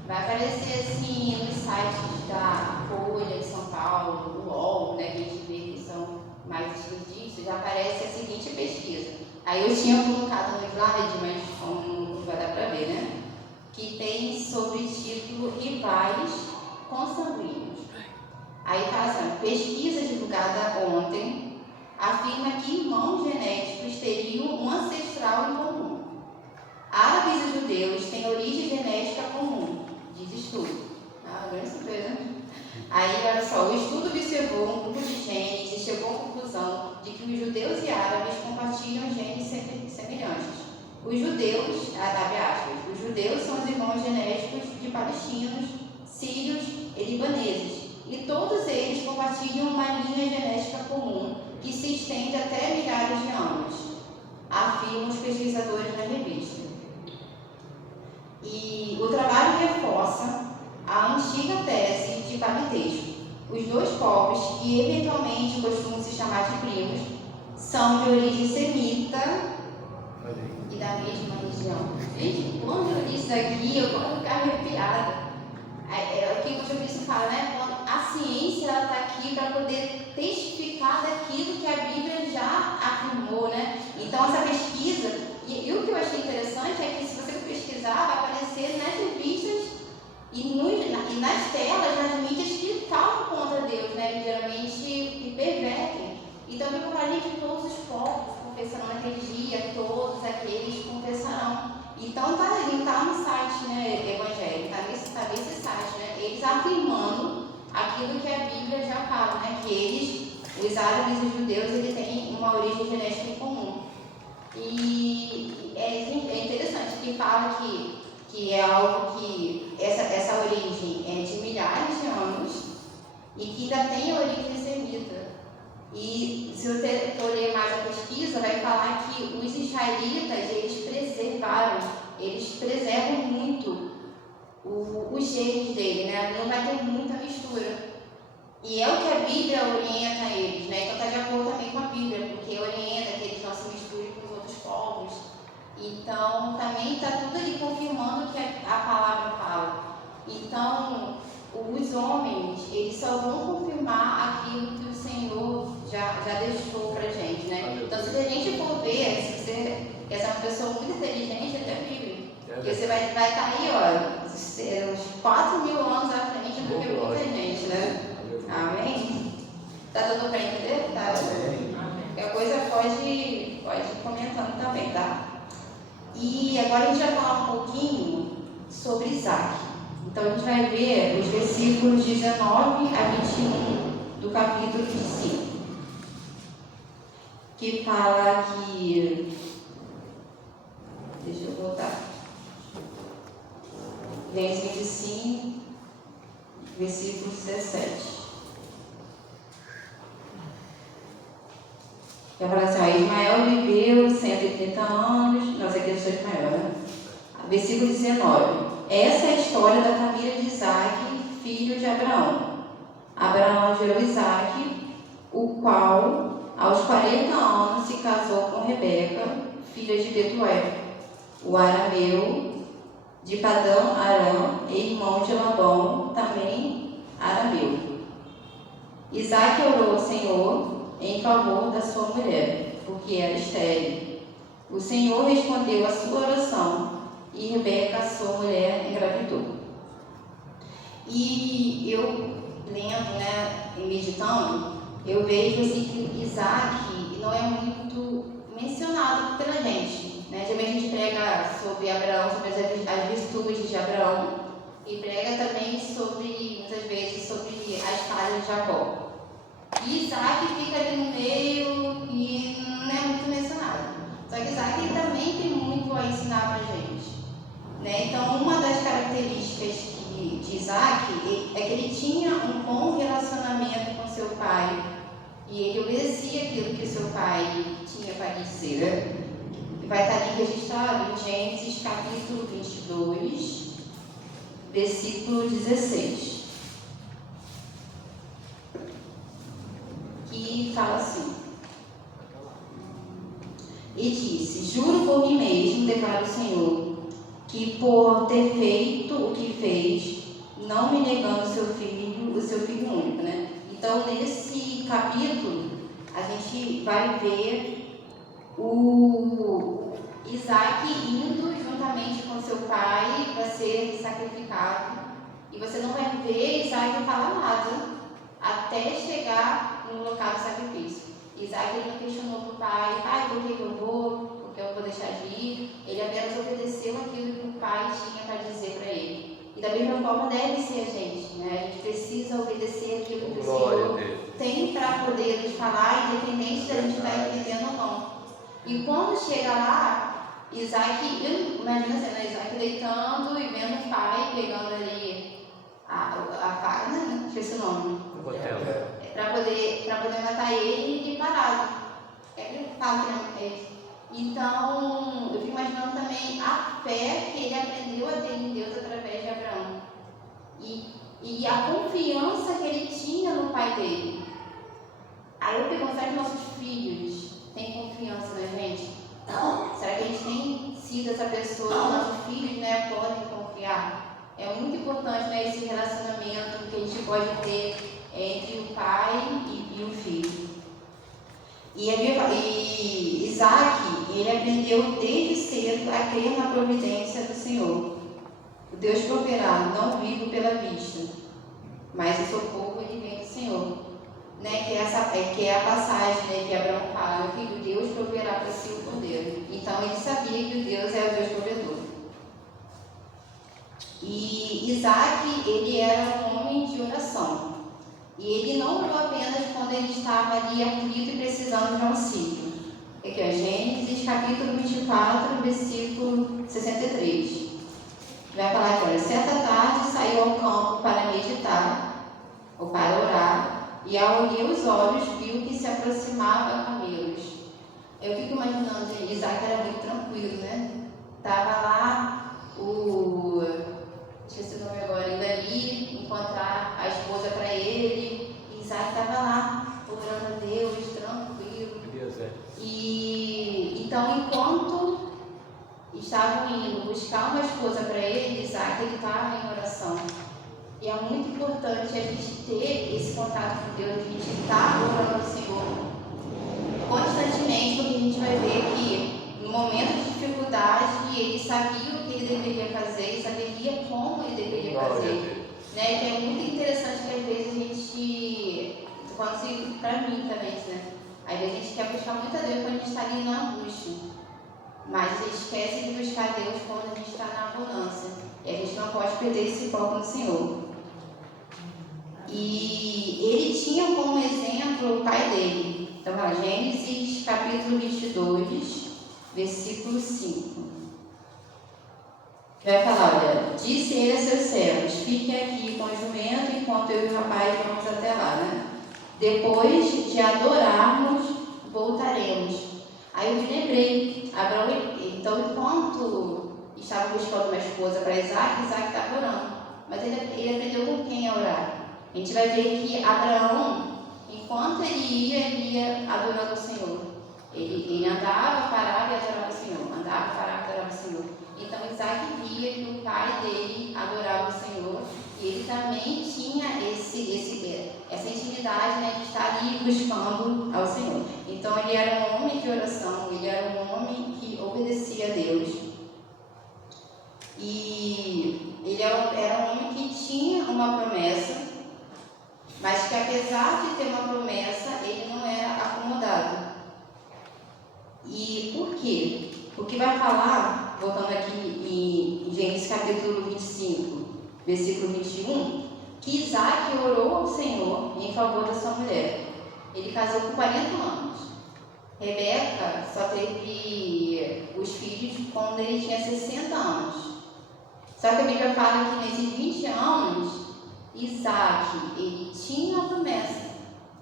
vai aparecer assim nos sites da Folha de São Paulo, do UOL, né, que a gente vê que são mais estudistas, já aparece a seguinte pesquisa. Aí eu tinha colocado no slide, mas não vai dar para ver, né? Que tem sobre título Rivais Consanguíneos. Aí fala assim: pesquisa divulgada ontem afirma que irmãos genéticos teriam um ancestral em comum. Árabes e judeus têm origem genética comum, diz estudo. Grande surpresa, né? Aí, olha só, o estudo observou um grupo de genes e chegou à conclusão de que os judeus e árabes compartilham genes semelhantes. Os judeus, abre aspas, os judeus são os irmãos genéticos de palestinos, sírios e libaneses, e todos eles compartilham uma linha genética comum que se estende até milhares de anos, afirmam os pesquisadores na revista. E o trabalho reforça a antiga tese de parentesco. Os dois povos, que eventualmente costumam se chamar de primos, são de origem semita e da mesma região. Gente, quando eu li isso daqui, eu vou ficar arrepiada. É o que o João fala, né? Quando a ciência está aqui para poder testificar daquilo que a Bíblia já afirmou, né? Então, essa pesquisa, e o que eu achei interessante é que, se você pesquisar, vai aparecer nas revistas e nas telas, nas mídias que falam contra Deus, né? Geralmente pervertem. Então, eu falei que todos os povos confessarão naquele dia, todos aqueles confessarão. Então, está no site, né, Evangelho, está nesse site, né? Eles afirmando aquilo que a Bíblia já fala, né? Que eles, os os árabes e os judeus ele têm uma origem genética em comum. E é interessante que fala que é algo que essa origem é de milhares de anos e que ainda tem a origem semita. E se você for ler mais a pesquisa, vai falar que os israelitas, eles preservam muito os genes dele, né? Não vai ter muita mistura. E é o que a Bíblia orienta eles, né? Então está de acordo também com a Bíblia, porque orienta que eles não se misturem com os outros povos. Então também está tudo ali confirmando o que a palavra fala. Então os homens, eles só vão confirmar aquilo que o Senhor já deixou pra gente, né? Então se a gente for ver, se você quer ser uma pessoa muito inteligente, até a Bíblia. Porque você vai estar aí, ó, uns 4.000 anos à frente do que muita gente, né? Amém? Tá tudo bem, entendeu? Tá? Qualquer coisa pode ir comentando também, tá? E agora a gente vai falar um pouquinho sobre Isaac. Então a gente vai ver os versículos 19 a 21 do capítulo 5, que fala que... Deixa eu voltar. Gênesis 25, versículo 17. Vai falar assim, ó, Ismael viveu 130 anos, nossa, aqui é só Ismael, né? Versículo 19. Essa é a história da família de Isaac, filho de Abraão. Abraão gerou Isaac, o qual, aos 40 anos, se casou com Rebeca, filha de Betuel, o arameu de Padã Aram, e irmão de Labão, também arameu. Isaac orou ao Senhor em favor da sua mulher, porque era estéril. O Senhor respondeu a sua oração e Rebeca, sua mulher, engravidou. E eu lendo, né, e meditando, eu vejo assim que Isaac não é muito mencionado pela gente, né? Geralmente a gente prega sobre Abraão, sobre as virtudes de Abraão, e prega também sobre, muitas vezes, sobre as falhas de Jacó. E Isaac fica ali no meio e não é muito mencionado. Só que Isaac ele também tem muito a ensinar pra gente, né? Então, uma das características de Isaac é que ele tinha um bom relacionamento com seu pai e ele obedecia aquilo que seu pai tinha para dizer, né? E vai estar ali registrado em Gênesis capítulo 22, versículo 16. Que fala assim: e disse, juro por mim mesmo, declara o Senhor, que por ter feito o que fez, não me negando o seu filho único, né? Então nesse capítulo a gente vai ver o Isaac indo juntamente com seu pai para ser sacrificado, e você não vai ver Isaac falar nada até chegar no local do sacrifício. Isaac ele não questionou para o pai, por que eu vou, porque eu vou deixar de ir. Ele apenas obedeceu aquilo que o pai tinha para dizer para ele. E da mesma forma deve ser a gente, né? A gente precisa obedecer aquilo que o Senhor tem para poder nos falar, independente da gente estar entendendo ou não. E quando chega lá, Isaac, imagina a cena, Isaac deitando e vendo o pai pegando ali a faca, né? Esqueci o nome. Para poder matar ele e parado. Ele fala que não. Então, eu fico imaginando também a fé que ele aprendeu a ter em Deus através de Abraão. E a confiança que ele tinha no pai dele. Aí eu pergunto, será que nossos filhos têm confiança na gente? Será que a gente tem sido essa pessoa que nossos filhos, né, podem confiar? É muito importante, né, esse relacionamento que a gente pode ter entre o pai e o filho. E Isaac, ele aprendeu desde cedo a crer na providência do Senhor. O Deus proverá, não vivo pela vista, mas o socorro ele vem do Senhor. Né? Que é a passagem, né, que Abraão fala, meu filho, Deus proverá para si o cordeiro. Então ele sabia que o Deus é o Deus provedor. E Isaac, ele era um homem de oração. E E ele não orou apenas quando ele estava ali aflito e precisando de auxílio. Aqui, ó, Gênesis capítulo 24, versículo 63. Vai falar aqui, olha, certa tarde saiu ao campo para meditar, ou para orar, e ao erguer os olhos viu que se aproximava camelos. Eu fico imaginando, Isaac era muito tranquilo, né? Estava lá esqueci o nome agora, indo ali encontrar a esposa para ele. Isaac estava lá, orando a Deus, tranquilo. E então, enquanto estavam indo buscar uma esposa para ele, Isaac estava em oração. E é muito importante a gente ter esse contato com Deus, a gente estar orando ao Senhor constantemente, porque a gente vai ver que no momento de dificuldade ele sabia o que ele deveria fazer e saberia como ele deveria fazer, né? Que é muito interessante que às vezes a gente, quando se para mim também, né? Às vezes a gente quer buscar muito a Deus quando a gente está ali na angústia, mas a gente esquece de buscar a Deus quando a gente está na abundância, e a gente não pode perder esse foco no Senhor. E ele tinha como exemplo o pai dele. Então, Gênesis capítulo 22, versículo 5. Vai falar, olha, disse ele a seus servos, fiquem aqui com o jumento enquanto eu e o rapaz vamos até lá, né? Depois de adorarmos, voltaremos. Aí eu me lembrei, Abraão, então enquanto estava buscando uma esposa para Isaac estava orando. Mas ele aprendeu com quem a orar. A gente vai ver que Abraão, enquanto ele ia adorando o Senhor. Ele andava, parava e adorava o Senhor. Andava, parava e adorava o Senhor. Então Isaac via que o pai dele adorava o Senhor. E ele também tinha essa intimidade, né, de estar ali buscando ao Senhor. Então ele era um homem de oração, ele era um homem que obedecia a Deus. E ele era um homem que tinha uma promessa, mas que apesar de ter uma promessa, ele não era acomodado. E por quê? Porque vai falar, voltando aqui em Gênesis capítulo 25, versículo 21, que Isaac orou ao Senhor em favor da sua mulher. Ele casou com 40 anos. Rebeca só teve os filhos quando ele tinha 60 anos. Só que a Bíblia fala que nesses 20 anos, Isaac, ele tinha uma promessa.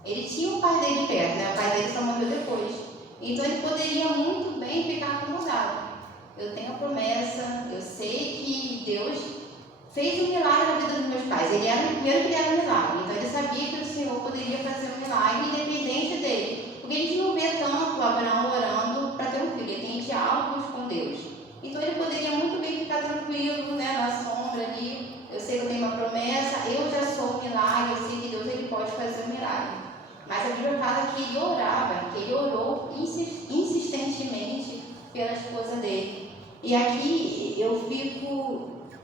Ele tinha o pai dele perto, né? O pai dele só morreu depois. Então ele poderia muito bem ficar acomodado. Eu tenho a promessa, eu sei que Deus fez um milagre na vida dos meus pais. Ele era o primeiro que era um milagre. Então ele sabia que o Senhor poderia fazer um milagre independente dele. Porque a gente não vê tanto Abraão orando para ter um filho. Ele tem diálogos com Deus. Então ele poderia muito bem ficar tranquilo, né, na sombra ali. Eu sei que eu tenho uma promessa, eu já sou um milagre, eu sei que Deus ele pode fazer um milagre. Mas a Bíblia fala que ele orava, que ele orou insistentemente pela esposa dele. E aqui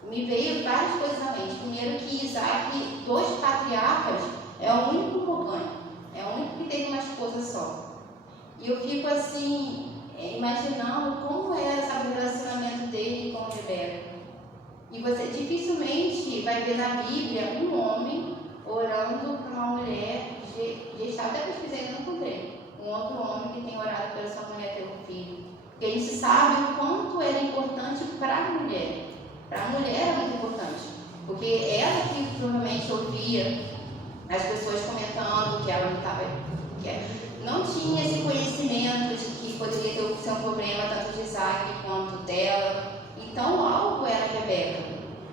me veio várias coisas à mente. Primeiro que Isaac, dos patriarcas, é o único monogâmico, é o único que tem uma esposa só. E eu fico assim, imaginando como era, sabe, o relacionamento dele com Rebeca. E você dificilmente vai ver na Bíblia um homem orando para uma mulher gestada. Até pesquisei, não encontrei um outro homem que tem orado pela sua mulher ter um filho. Porque a gente sabe o quanto era importante para a mulher. Para a mulher era muito importante. Porque ela que provavelmente ouvia as pessoas comentando que ela não tinha esse conhecimento de que poderia ser um problema tanto de Isaac quanto dela. Então algo era Rebeca.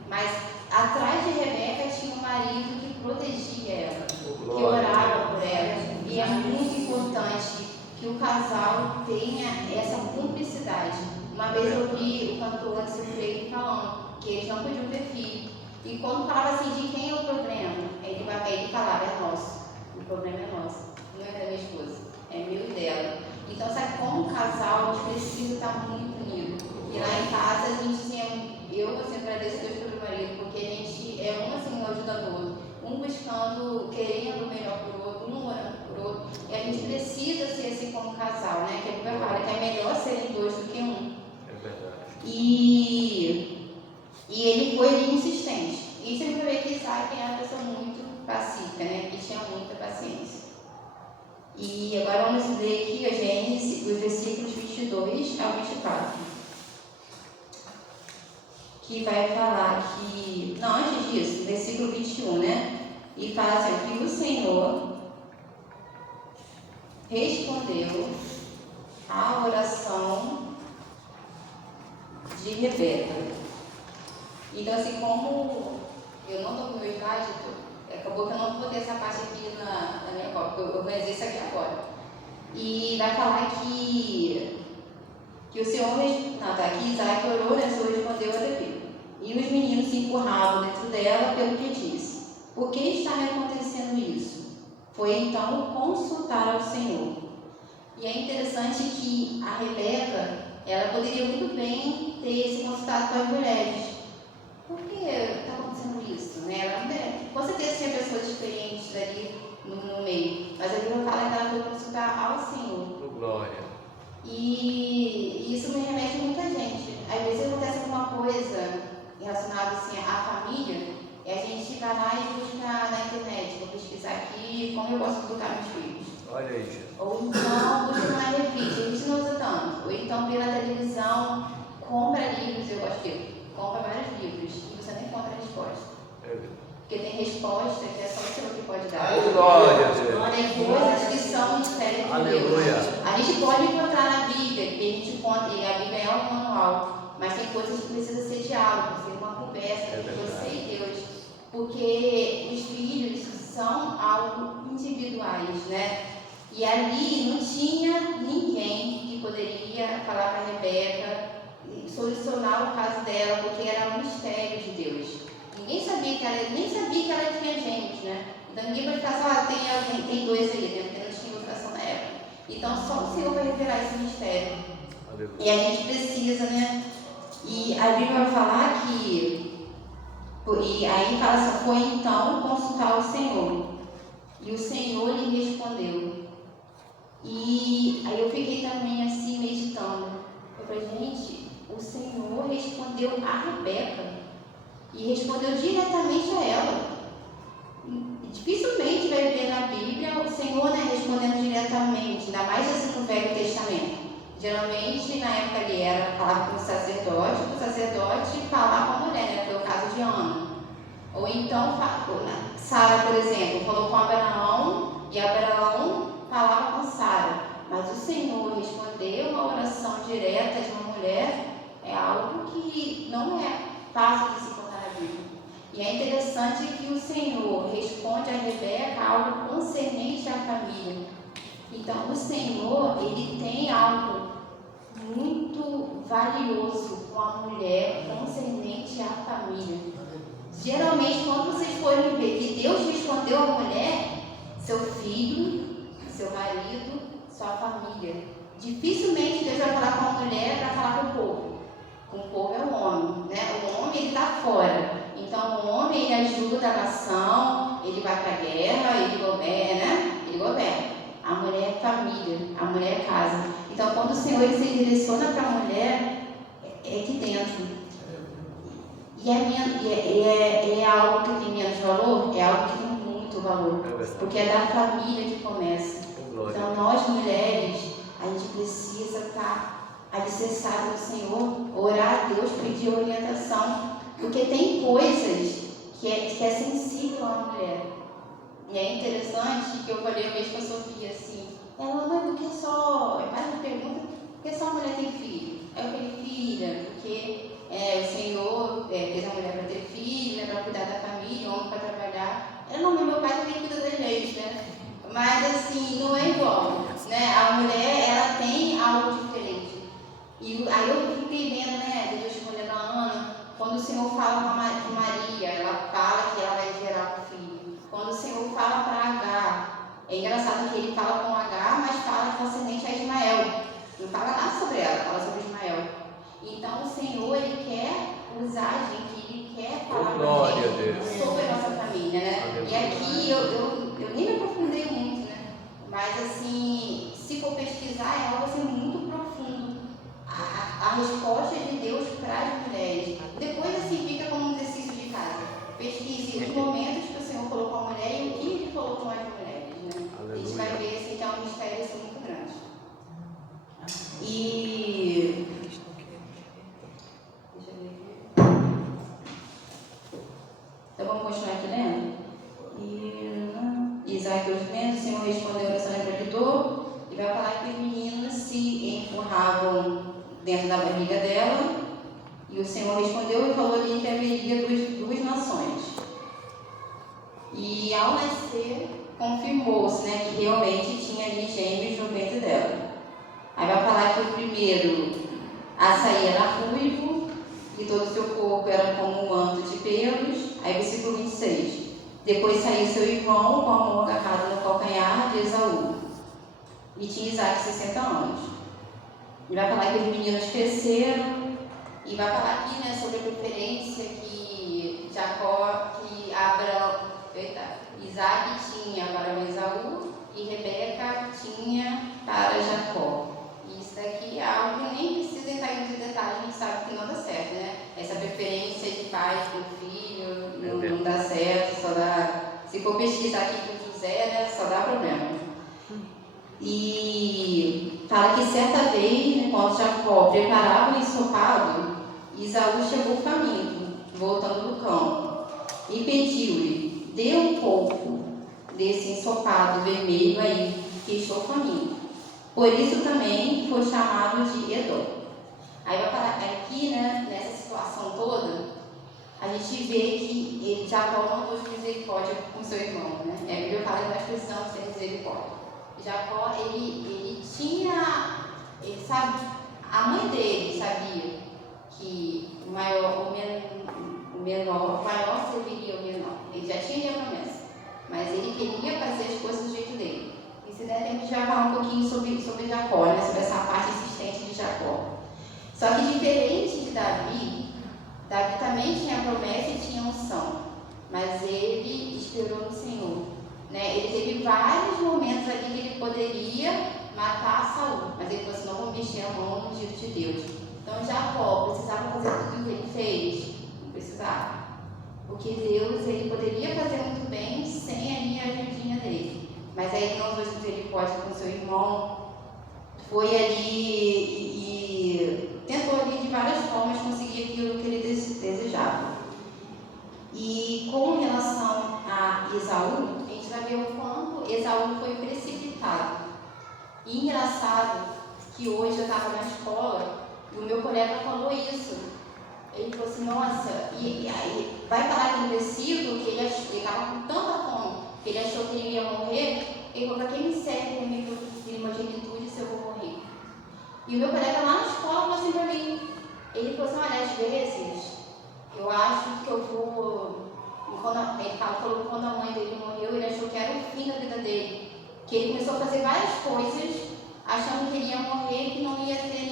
Mas atrás de Rebeca tinha um marido que protegia ela, que orava por ela. E é muito importante que o casal tenha essa cumplicidade. Uma vez eu vi o cantor Anderson Freire falando que eles não podiam ter filho. E quando falava assim, de quem é o problema? Ele falava, é nosso. O problema é nosso. Não é da minha esposa, é meu e dela. Então, sabe, como casal, a gente precisa estar muito unido. E lá em casa, a gente eu agradeço a Deus pelo marido, porque a gente é um assim, um ajudando o outro. Um buscando, querendo o melhor para o outro, um orando por outro. E a gente precisa ser assim como casal, né? Que a Bíblia fala que é melhor serem dois do que um. É verdade. E ele foi insistente. E você vai ver que Isaac era uma pessoa muito pacífica, né? Que tinha muito E agora vamos ler aqui a Gênesis, os versículos 22 ao 24. Que vai falar que... Não, antes disso, versículo 21, né? E fala assim, que o Senhor respondeu à oração de Rebeca. Então, assim, como eu não estou com o meu slide, acabou que eu não botei essa parte aqui na minha cópia, eu vou fazer isso aqui agora. E vai falar que o Senhor... Não, tá aqui, Isaac orou, né? O Senhor respondeu a Rebeca. E os meninos se empurravam dentro dela pelo que disse. Por que está me acontecendo isso? Foi então consultar ao Senhor. E é interessante que a Rebeca, ela poderia muito bem ter se consultado com as mulheres. Por que está acontecendo isso? Né? Ela não deve. Com certeza tinha pessoas diferentes ali no meio. Mas a Bíblia fala que ela foi consultar ao Senhor. Glória. E isso me remete muito a gente. Às vezes acontece alguma coisa relacionada assim, à família, e a gente vai lá e busca na internet, vou pesquisar aqui como eu posso educar meus filhos. Olha aí, Jesus. Ou então busca na revista, a gente não usa tanto. Ou então vê na televisão, compra livros, eu gosto de compra vários livros, e você nem encontra a resposta. Porque tem resposta que é só o Senhor que pode dar. Glória a Deus. Tem coisas que são mistério de Aleluia. Deus. A gente pode encontrar na Bíblia, e a gente encontra, e a Bíblia é um manual, mas tem coisas que precisam ser diálogo, ser uma conversa entre você e Deus. Porque os filhos são algo individuais, né? E ali não tinha ninguém que poderia falar para a Rebeca e solucionar o caso dela, porque era um mistério de Deus. Ninguém sabia que ela, nem sabia que ela tinha gente, né? Então ninguém pode falar assim, tem dois aí, né? Porque não tinha ilustração na época. Então só o Senhor vai revelar esse mistério. Aleluia. E a gente precisa, né? E a Bíblia vai falar que... E aí fala assim, foi então consultar o Senhor. E o Senhor lhe respondeu. E aí eu fiquei também assim, meditando. Eu falei, gente, o Senhor respondeu a Rebeca. E respondeu diretamente a ela. Dificilmente vai ver na Bíblia o Senhor, né, respondendo diretamente, ainda mais assim no Velho Testamento. Geralmente, na época ali era falar com o sacerdote falar com a mulher, né? Foi o caso de Ana. Ou então, Sara, por exemplo, falou com Abraão e Abraão falava com Sara. Mas o Senhor responder uma oração direta de uma mulher é algo que não é fácil de se encontrar na Bíblia. E é interessante que o Senhor responde a Rebeca algo concernente à família. Então, o Senhor, ele tem algo muito valioso com a mulher concernente à família. Geralmente, quando vocês forem ver que Deus respondeu à mulher, seu filho, seu marido, sua família. Dificilmente Deus vai falar com a mulher para falar com o povo. Com o povo é o homem, né? O homem, ele está fora. Então, o homem, ele ajuda a nação, ele vai para a guerra, ele governa, né? Ele governa. A mulher é família, a mulher é casa. Então, quando o Senhor ele se direciona para a mulher, é aqui dentro. E é algo que tem menos valor? É algo que tem muito valor. Porque é da família que começa. Então, nós mulheres, a gente precisa estar alicerçadas no Senhor, orar a Deus, pedir orientação. Porque tem coisas que é sensível à mulher. E é interessante que eu falei uma vez com a Sofia assim, ela, mãe, por que só, faz uma pergunta, por que só a mulher tem filho? Aí eu falei, filha, porque o Senhor fez a mulher para ter filho, né, para cuidar da família, o homem para trabalhar. Eu não, meu pai também cuida da gente, né? Mas assim, não é igual, né? A mulher, ela tem algo diferente. E aí eu fiquei vendo, né, Deus respondendo a Ana, quando o Senhor fala com Maria, ela fala que ela vai gerar um filho. Quando o Senhor fala para Agar, é engraçado que ele fala com Agar, mas fala concernente a Ismael. Não fala nada sobre ela, fala sobre Ismael. Então o Senhor, ele quer usar a gente, ele quer falar com a gente sobre a nossa família, né? E aqui eu nem me aprofundei muito, né? Mas assim, se for pesquisar, é algo assim muito profundo. A resposta de Deus para as mulheres. Depois assim fica como um exercício de casa. Pesquise os momentos que o Senhor falou com a mulher e o que ele falou com as mulheres, né? A gente vai ver assim, que é um Isaac o jumento, o Senhor respondeu a oração impeditor, e vai falar que os meninos se empurravam dentro da barriga dela, e o Senhor respondeu e falou ali que haveria duas nações. E ao nascer, confirmou-se, né, que realmente tinha ali gêmeos no ventre dela. Aí vai falar que o primeiro a sair era ruivo, e todo o seu corpo era como um manto de pelos. Aí versículo 26. Depois saiu seu irmão com a mão agarrada no calcanhar de Esaú. E tinha Isaac 60 anos. E vai falar que os meninos cresceram. E vai falar aqui, né, sobre a preferência que Isaac tinha para Esaú e Rebeca tinha para Jacó. E isso daqui é algo que nem precisa entrar em detalhes, a gente sabe que não dá certo, né? Essa preferência de pai com filho não dá certo, só dá. Se for pesquisar aqui com José, né, só dá problema. E fala que certa vez, né, quando Jacó preparava o ensopado, Esaú chegou faminto, voltando do campo, e pediu-lhe: dê um pouco desse ensopado vermelho aí, que estou faminto. Por isso também foi chamado de Edom. Aí vai falar aqui, né, nessa situação toda, a gente vê que Jacó não teve misericórdia com seu irmão, né? É porque eu falo que nós precisamos ter misericórdia. Jacó, ele sabe, a mãe dele sabia que o maior serviria o menor. Ele já tinha a promessa, mas ele queria fazer as coisas do jeito dele. E se der tempo, a gente vai falar um pouquinho sobre Jacó, né? Sobre essa parte insistente de Jacó. Só que diferente de Davi também tinha a promessa e tinha a unção, mas ele esperou no Senhor, né? Ele teve vários momentos ali que ele poderia matar Saul, mas ele falou assim: não vou mexer a mão no ungido de Deus. Então Jacó precisava fazer tudo o que ele fez? Não precisava, porque Deus, ele poderia fazer muito bem sem ali a ajudinha dele, mas aí ele não usou misericórdia com seu irmão, foi ali e tentou ali de várias formas conseguir aquilo que ele desejava. E com relação a Esaú, a gente vai ver o quanto Esaú foi precipitado. E engraçado que hoje eu estava na escola e o meu colega falou isso. Ele falou assim: nossa, e aí vai falar aqui no versículo que ele estava com tanta fome que ele achou que ele ia morrer. Ele falou: para quem me serve a minha primogenitura se eu vou morrer? E o meu colega lá na escola falou assim para mim, ele falou assim: olha, às vezes eu acho que eu vou. Ele falou que quando a mãe dele morreu, ele achou que era o fim da vida dele, que ele começou a fazer várias coisas achando que ele ia morrer, que não ia ter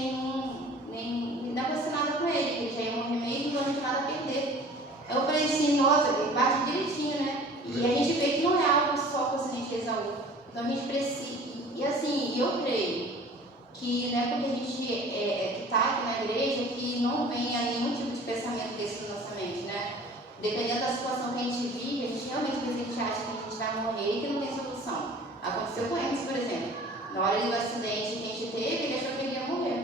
não ia acontecer nada com ele, que ele já ia morrer mesmo e não ia ter nada a perder. Eu falei assim: nossa, ele bate direitinho, né? E a gente vê que não é algo só com o acidente de Esaú. Então a gente precisa, e assim, eu creio que não é porque a gente que está aqui na igreja que não venha nenhum tipo de pensamento desse na nossa mente, né? Dependendo da situação que a gente vive, a gente realmente às vezes a gente acha que a gente vai morrer e que não tem solução. Aconteceu com eles, por exemplo. Na hora do acidente que a gente teve, ele achou que ele ia morrer.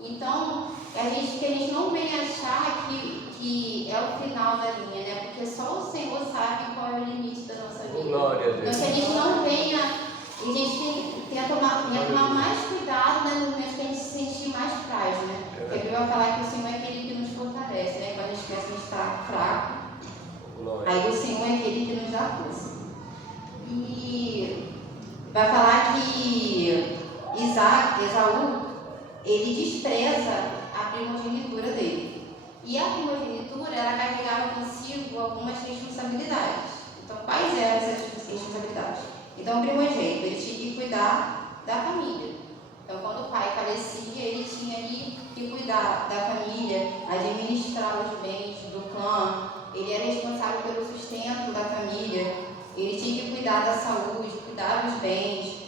Então, que a gente não venha achar que é o final da linha, né? Porque só o Senhor sabe qual é o limite da nossa vida. Glória a Deus. Então, que a gente não venha, e a gente tem que tomar mais cuidado, né, no momento que a gente se sentir mais frágil, né? Porque a Bíblia vai falar que o Senhor é aquele que nos fortalece, né? Quando a gente pensa que a gente está fraco, aí o Senhor é aquele que nos dá força. E vai falar que Esaú, ele despreza a primogenitura dele. E a primogenitura, ela carregava consigo algumas responsabilidades. Então, quais eram essas responsabilidades? Então, o primogênito, ele tinha que cuidar da família. Então, quando o pai falecia, ele tinha ali que cuidar da família, administrar os bens do clã. Ele era responsável pelo sustento da família. Ele tinha que cuidar da saúde, cuidar dos bens.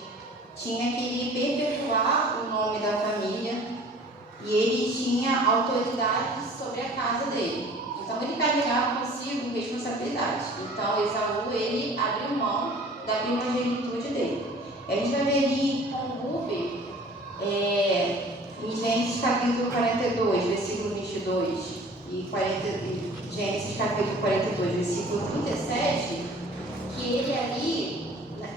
Tinha que perpetuar o nome da família. E ele tinha autoridade sobre a casa dele. Então, ele carregava consigo responsabilidades. Então, Esaú, ele abriu mão da primogenitura dele. A gente vai ver ali com Rúben, em Gênesis capítulo 42, versículo 22, e Gênesis capítulo 42, versículo 37, que ele ali,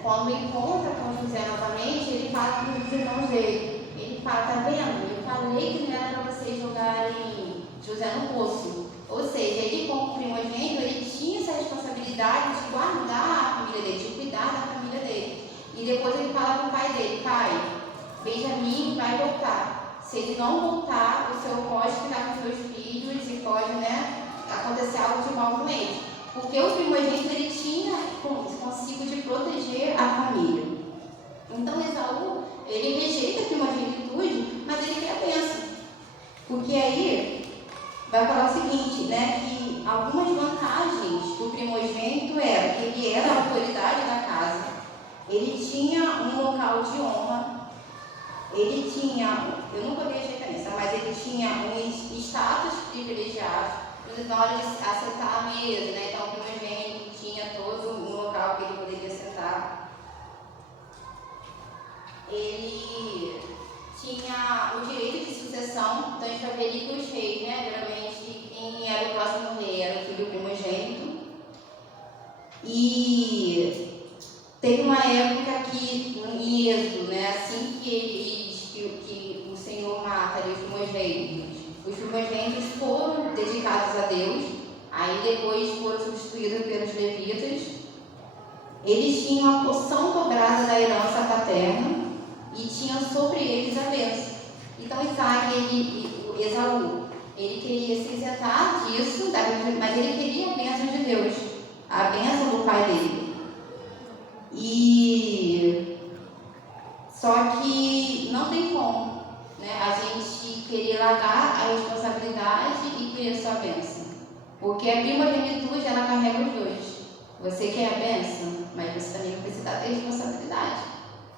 quando encontra com José novamente, ele fala para os irmãos dele. Ele fala, tá vendo? Eu falei que não era para vocês jogarem José no poço. Ou seja, ele como primogênito, ele tinha essa responsabilidade de guardar a família dele, de cuidar da família dele. E depois ele fala para o pai dele, pai, Benjamim vai voltar. Se ele não voltar, o senhor pode ficar com seus filhos e pode, acontecer algo de mal com ele. Porque o primogênito, ele tinha consigo de proteger a família. Então Esaú, ele rejeita a primogênitude, mas ele quer a bênção. Porque aí vai falar o seguinte, que algumas vantagens do primogênito era que ele era a autoridade da casa, ele tinha um local de honra, ele tinha, eu nunca vi a diferença, mas ele tinha um status privilegiado. Na hora de assentar à mesa, então o primogênito tinha todo um local que ele poderia sentar. Ele tinha o direito de sucessão, então a gente vai ver ali que os reis, geralmente quem era o próximo rei era o filho primogênito. E teve uma época que, em Êxodo, assim que ele diz que o Senhor mata ali os primogênitos, os primogênitos foram dedicados a Deus, aí depois foram substituídos pelos levitas. Eles tinham a porção dobrada da herança paterna e tinham sobre eles a bênção. Então Esaú, ele queria se isentar disso, mas ele queria a bênção de Deus, a bênção do pai dele. Só que não tem como. A gente querer largar a responsabilidade e querer só a bênção. Porque a primogênitude, ela carrega os dois. Você quer a bênção, mas você também vai precisar ter responsabilidade.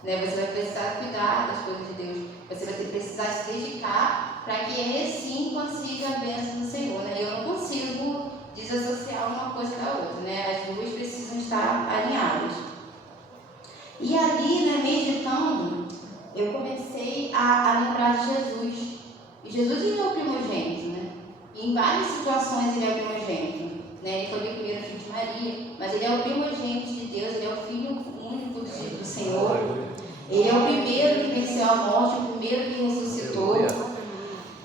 Você vai precisar cuidar das coisas de Deus. Você vai precisar se dedicar para que ele sim consiga a bênção do Senhor. Eu não consigo desassociar uma coisa da outra. As duas precisam estar alinhadas. E ali, meditando, eu comecei a lembrar de Jesus. E Jesus, ele é o primogênito, E em várias situações ele é o primogênito. Ele foi o primeiro filho de Maria, mas ele é o primogênito de Deus, ele é o filho único do Senhor. Ele é o primeiro que venceu a morte, o primeiro que ressuscitou.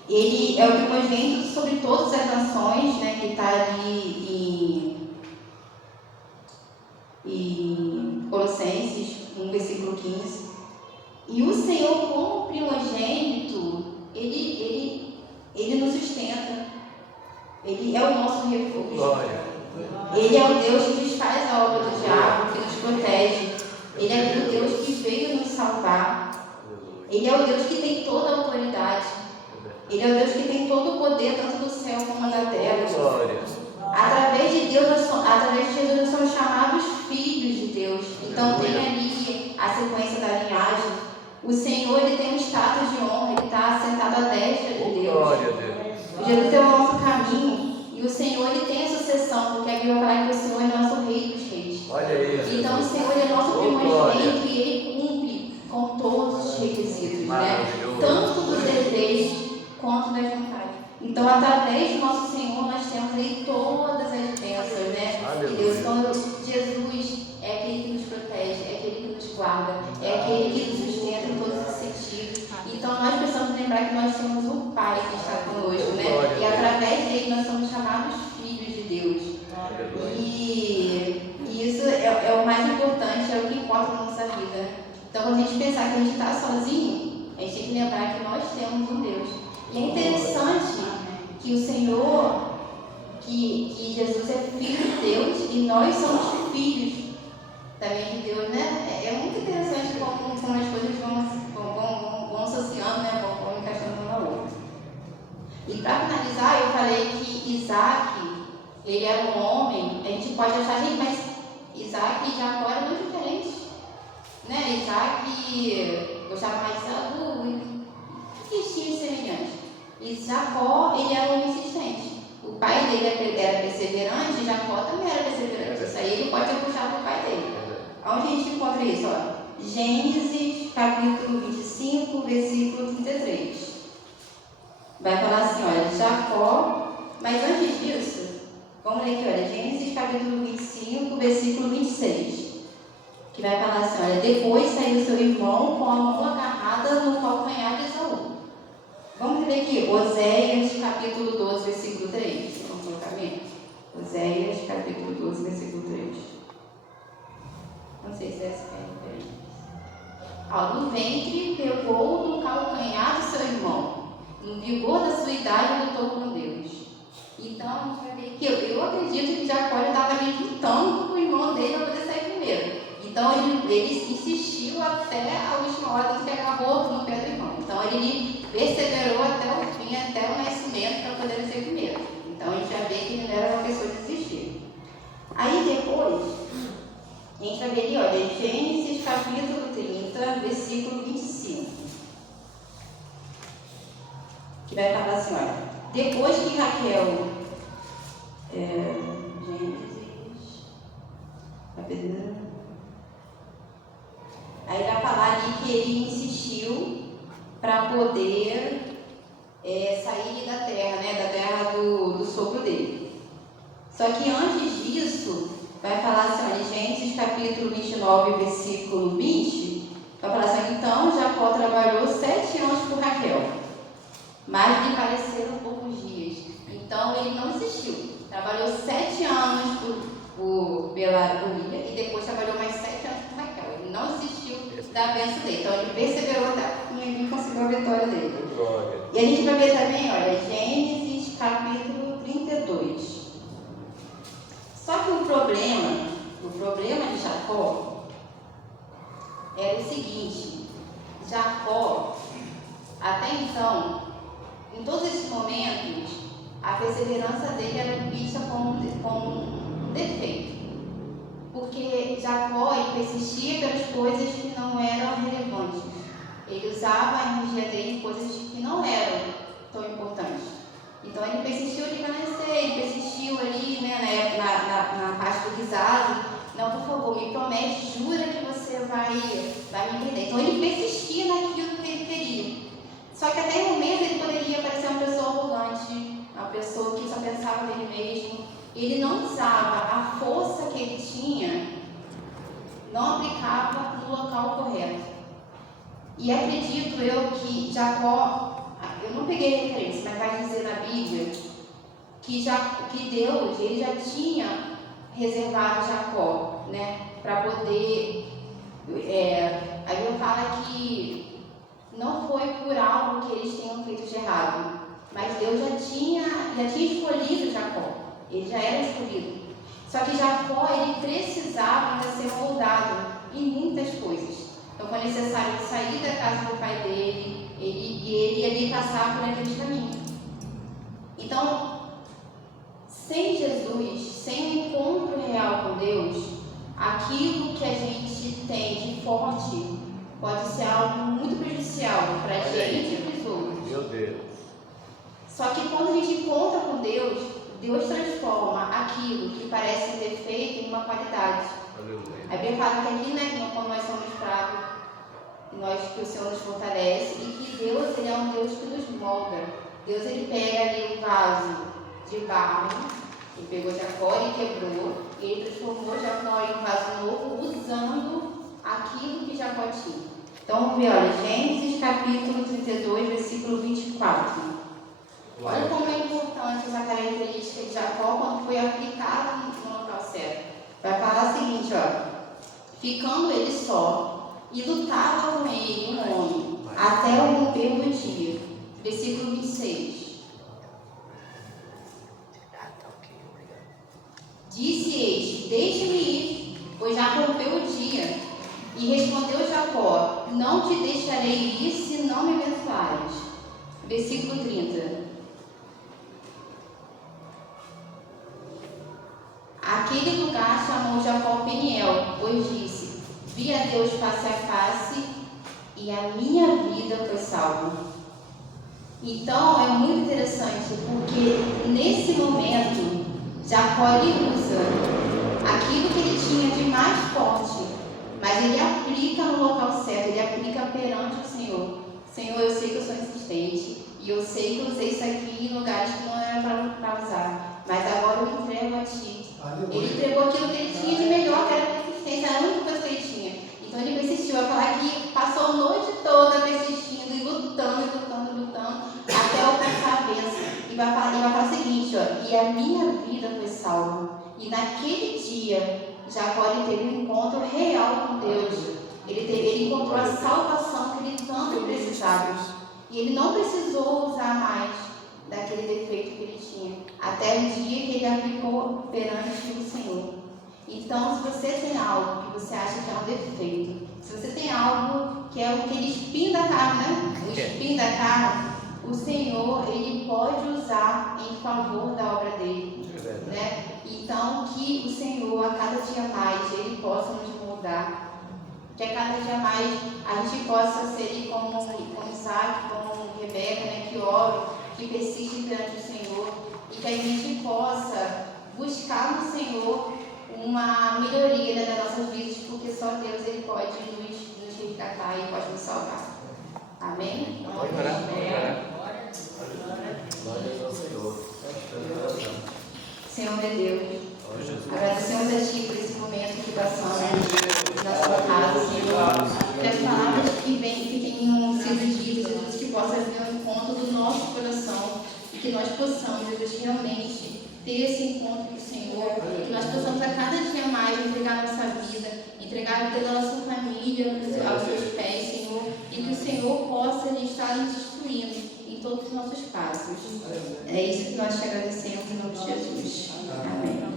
Ele é o primogênito sobre todas as nações, que está ali em Colossenses 1, versículo 15. E o Senhor, como primogênito, ele nos sustenta. Ele é o nosso refúgio. Ele é o Deus que desfaz a obra do diabo, que nos protege. Ele é o Deus que veio nos salvar. Ele é o Deus que tem toda a autoridade. Ele é o Deus que tem todo o poder, tanto do céu como da terra. Através de Jesus, nós somos chamados filhos de Deus. Então tem ali a sequência da linhagem. O Senhor, ele tem um status de honra, ele está sentado à destra de Deus. Jesus é o nosso caminho. E o Senhor, ele tem a sucessão, porque a Bíblia fala que o Senhor é nosso rei dos reis. Então o Senhor, ele é nosso primogênito e ele cumpre com todos os requisitos, tanto dos desejos quanto das vontades. Então, através do nosso Senhor, nós temos aí todas as bênçãos, de Deus. Então, Jesus é aquele que nos protege, é aquele que nos guarda, é aquele que nos sustenta em todos os sentidos. Então, nós precisamos lembrar que nós temos um Pai que está conosco, E através dele nós somos chamados filhos de Deus. E isso é o mais importante, é o que importa na nossa vida. Então, quando a gente pensar que a gente está sozinho, a gente tem que lembrar que nós temos um Deus. E é interessante que o Senhor, que Jesus é filho de Deus e nós somos filhos também de Deus, É muito interessante como as coisas vão associando, vão encaixando uma na outra. E para finalizar, eu falei que Isaac, ele era um homem, a gente pode achar, gente, mas Isaac e Jacó eram muito diferentes, Isaac gostava mais de Esaú, que tinha semelhante. E Jacó, ele era um insistente. O pai dele era perseverante, e Jacó também era perseverante. Isso aí ele pode ter puxado o pai dele. Onde a gente encontra isso? Gênesis, capítulo 25, versículo 33. Vai falar assim, Jacó, mas antes disso, vamos ler aqui, Gênesis, capítulo 25, versículo 26. que vai falar assim, olha, depois saiu seu irmão com a mão agarrada no calcanhar de Esaú. Vamos ler aqui, Oséias capítulo 12, versículo 3. Vamos colocar mesmo? Oséias capítulo 12, versículo 3. Não sei se essa é diferente. No ventre pegou no calcanhar do seu irmão, no vigor da sua idade lutou com Deus. Então a gente vai ver que eu acredito que Jacó estava ali lutando com o irmão dele para poder sair primeiro. Então ele insistiu até a última hora que agarrou no pé do irmão. Então ele perseverou até o fim, até o nascimento para poder ser primeiro. Então a gente já vê que ele não era uma pessoa de desistir. Aí depois, a gente vai ver ali, olha, Gênesis capítulo 30, versículo 25. Que vai falar assim, olha, depois que Raquel, Gênesis, aí vai falar ali que ele insistiu para poder sair da terra, né, da terra do sogro dele. Só que antes disso, vai falar assim, olha, Gênesis capítulo 29, versículo 20, vai falar assim, então Jacó trabalhou 7 anos por Raquel, mas lhe pareceram poucos dias. Então ele não desistiu. Trabalhou 7 anos pela Lia e depois trabalhou mais 7 anos por Raquel. Ele não desistiu da bênção dele. Então ele perseverou até o fim e conseguiu a vitória dele. Glória. E a gente vai ver também, olha, Gênesis capítulo 32. Só que o problema de Jacó era o seguinte: Jacó, até então, em todos esses momentos, a perseverança dele era vista como um defeito. Porque Jacó persistia pelas coisas que não eram relevantes. Ele usava a energia dele em coisas que não eram tão importantes. Então ele persistiu de permanecer, ele persistiu ali, né, na parte do risado. Não, por favor, me promete, jura que você vai me entender. Então ele persistia naquilo que ele queria. Só que até o momento ele poderia parecer uma pessoa arrogante, uma pessoa que só pensava nele mesmo. Ele não usava a força que ele tinha, não aplicava no local correto. E acredito eu que Jacó, eu não peguei referência, mas vai dizer na Bíblia que Deus ele já tinha reservado Jacó, né, para poder. Aí eu falo que não foi por algo que eles tenham feito de errado, mas Deus já tinha escolhido Jacó, ele já era escolhido. Só que Jacó ele precisava ainda ser moldado em muitas coisas. Então foi necessário ele sair da casa do pai dele, ele ali passar por aquele caminho. Então, sem Jesus, sem um encontro real com Deus, aquilo que a gente tem de forte pode ser algo muito prejudicial para a gente e para os outros. Meu Deus. Só que quando a gente encontra com Deus, Deus transforma aquilo que parece um defeito em uma qualidade. A Bíblia fala que aqui, né, quando nós somos fracos, que o Senhor nos fortalece e que Deus ele é um Deus que nos molda. Deus ele pega ali um vaso de barro, ele pegou Jacó e quebrou, e ele transformou Jacó em um vaso novo usando aquilo que Jacó tinha. Então vamos ver, olha, Gênesis capítulo 32, versículo 24. Olha como é importante essa característica de Jacó quando foi aplicada no local certo. Vai falar o seguinte, ficando ele só, e lutava com ele um homem, até o romper do dia. Versículo 26. Disse este, deixe-me ir, pois já rompeu o dia. E respondeu Jacó, não te deixarei ir se não me abençoares. Versículo 30. Aquele lugar chamou Jacó Peniel, pois disse, vi a Deus face a face e a minha vida foi salva. Então é muito interessante porque nesse momento Jacó ele usa aquilo que ele tinha de mais forte, mas ele aplica no local certo, ele aplica perante o Senhor. Senhor, eu sei que eu sou insistente e eu sei que eu usei isso aqui em lugares que não era para usar, mas agora eu entrego a Ti. Ele entregou aquilo que ele tinha de melhor, que era a persistência, a única coisa que ele tinha. minha vida foi salva. E naquele dia, Jacó teve um encontro real com Deus. Ele encontrou a salvação que ele tanto precisava. E ele não precisou usar mais daquele defeito que ele tinha, até o dia que ele aplicou perante o Senhor. Então, se você tem algo que você acha que é um defeito, se você tem algo que é aquele espinho da carne, né? O espinho da carne, o Senhor, Ele pode usar em favor da obra dele, né? Então, que o Senhor, a cada dia mais, Ele possa nos moldar, que a cada dia mais a gente possa ser como Isaac, como Rebeca, né? Que ore, que persiste perante o Senhor, e que a gente possa buscar no Senhor uma melhoria, né, das nossas vidas, porque só Deus Ele pode nos resgatar e pode nos salvar. Amém? Pode orar, pode orar. Senhor de Deus, agradecemos a Ti por esse momento que passamos na sua casa, Senhor. Que as palavras que tenham sido ditas, Jesus, que possa vir ao encontro do nosso coração e que nós possamos, Jesus, realmente ter esse encontro com o Senhor, que nós possamos a cada dia mais entregar a nossa vida, entregar a vida da nossa família aos Seus pés, Senhor, e que o Senhor possa estar nos instruindo em todos os nossos passos. É isso que nós te agradecemos em nome de Jesus. Amém.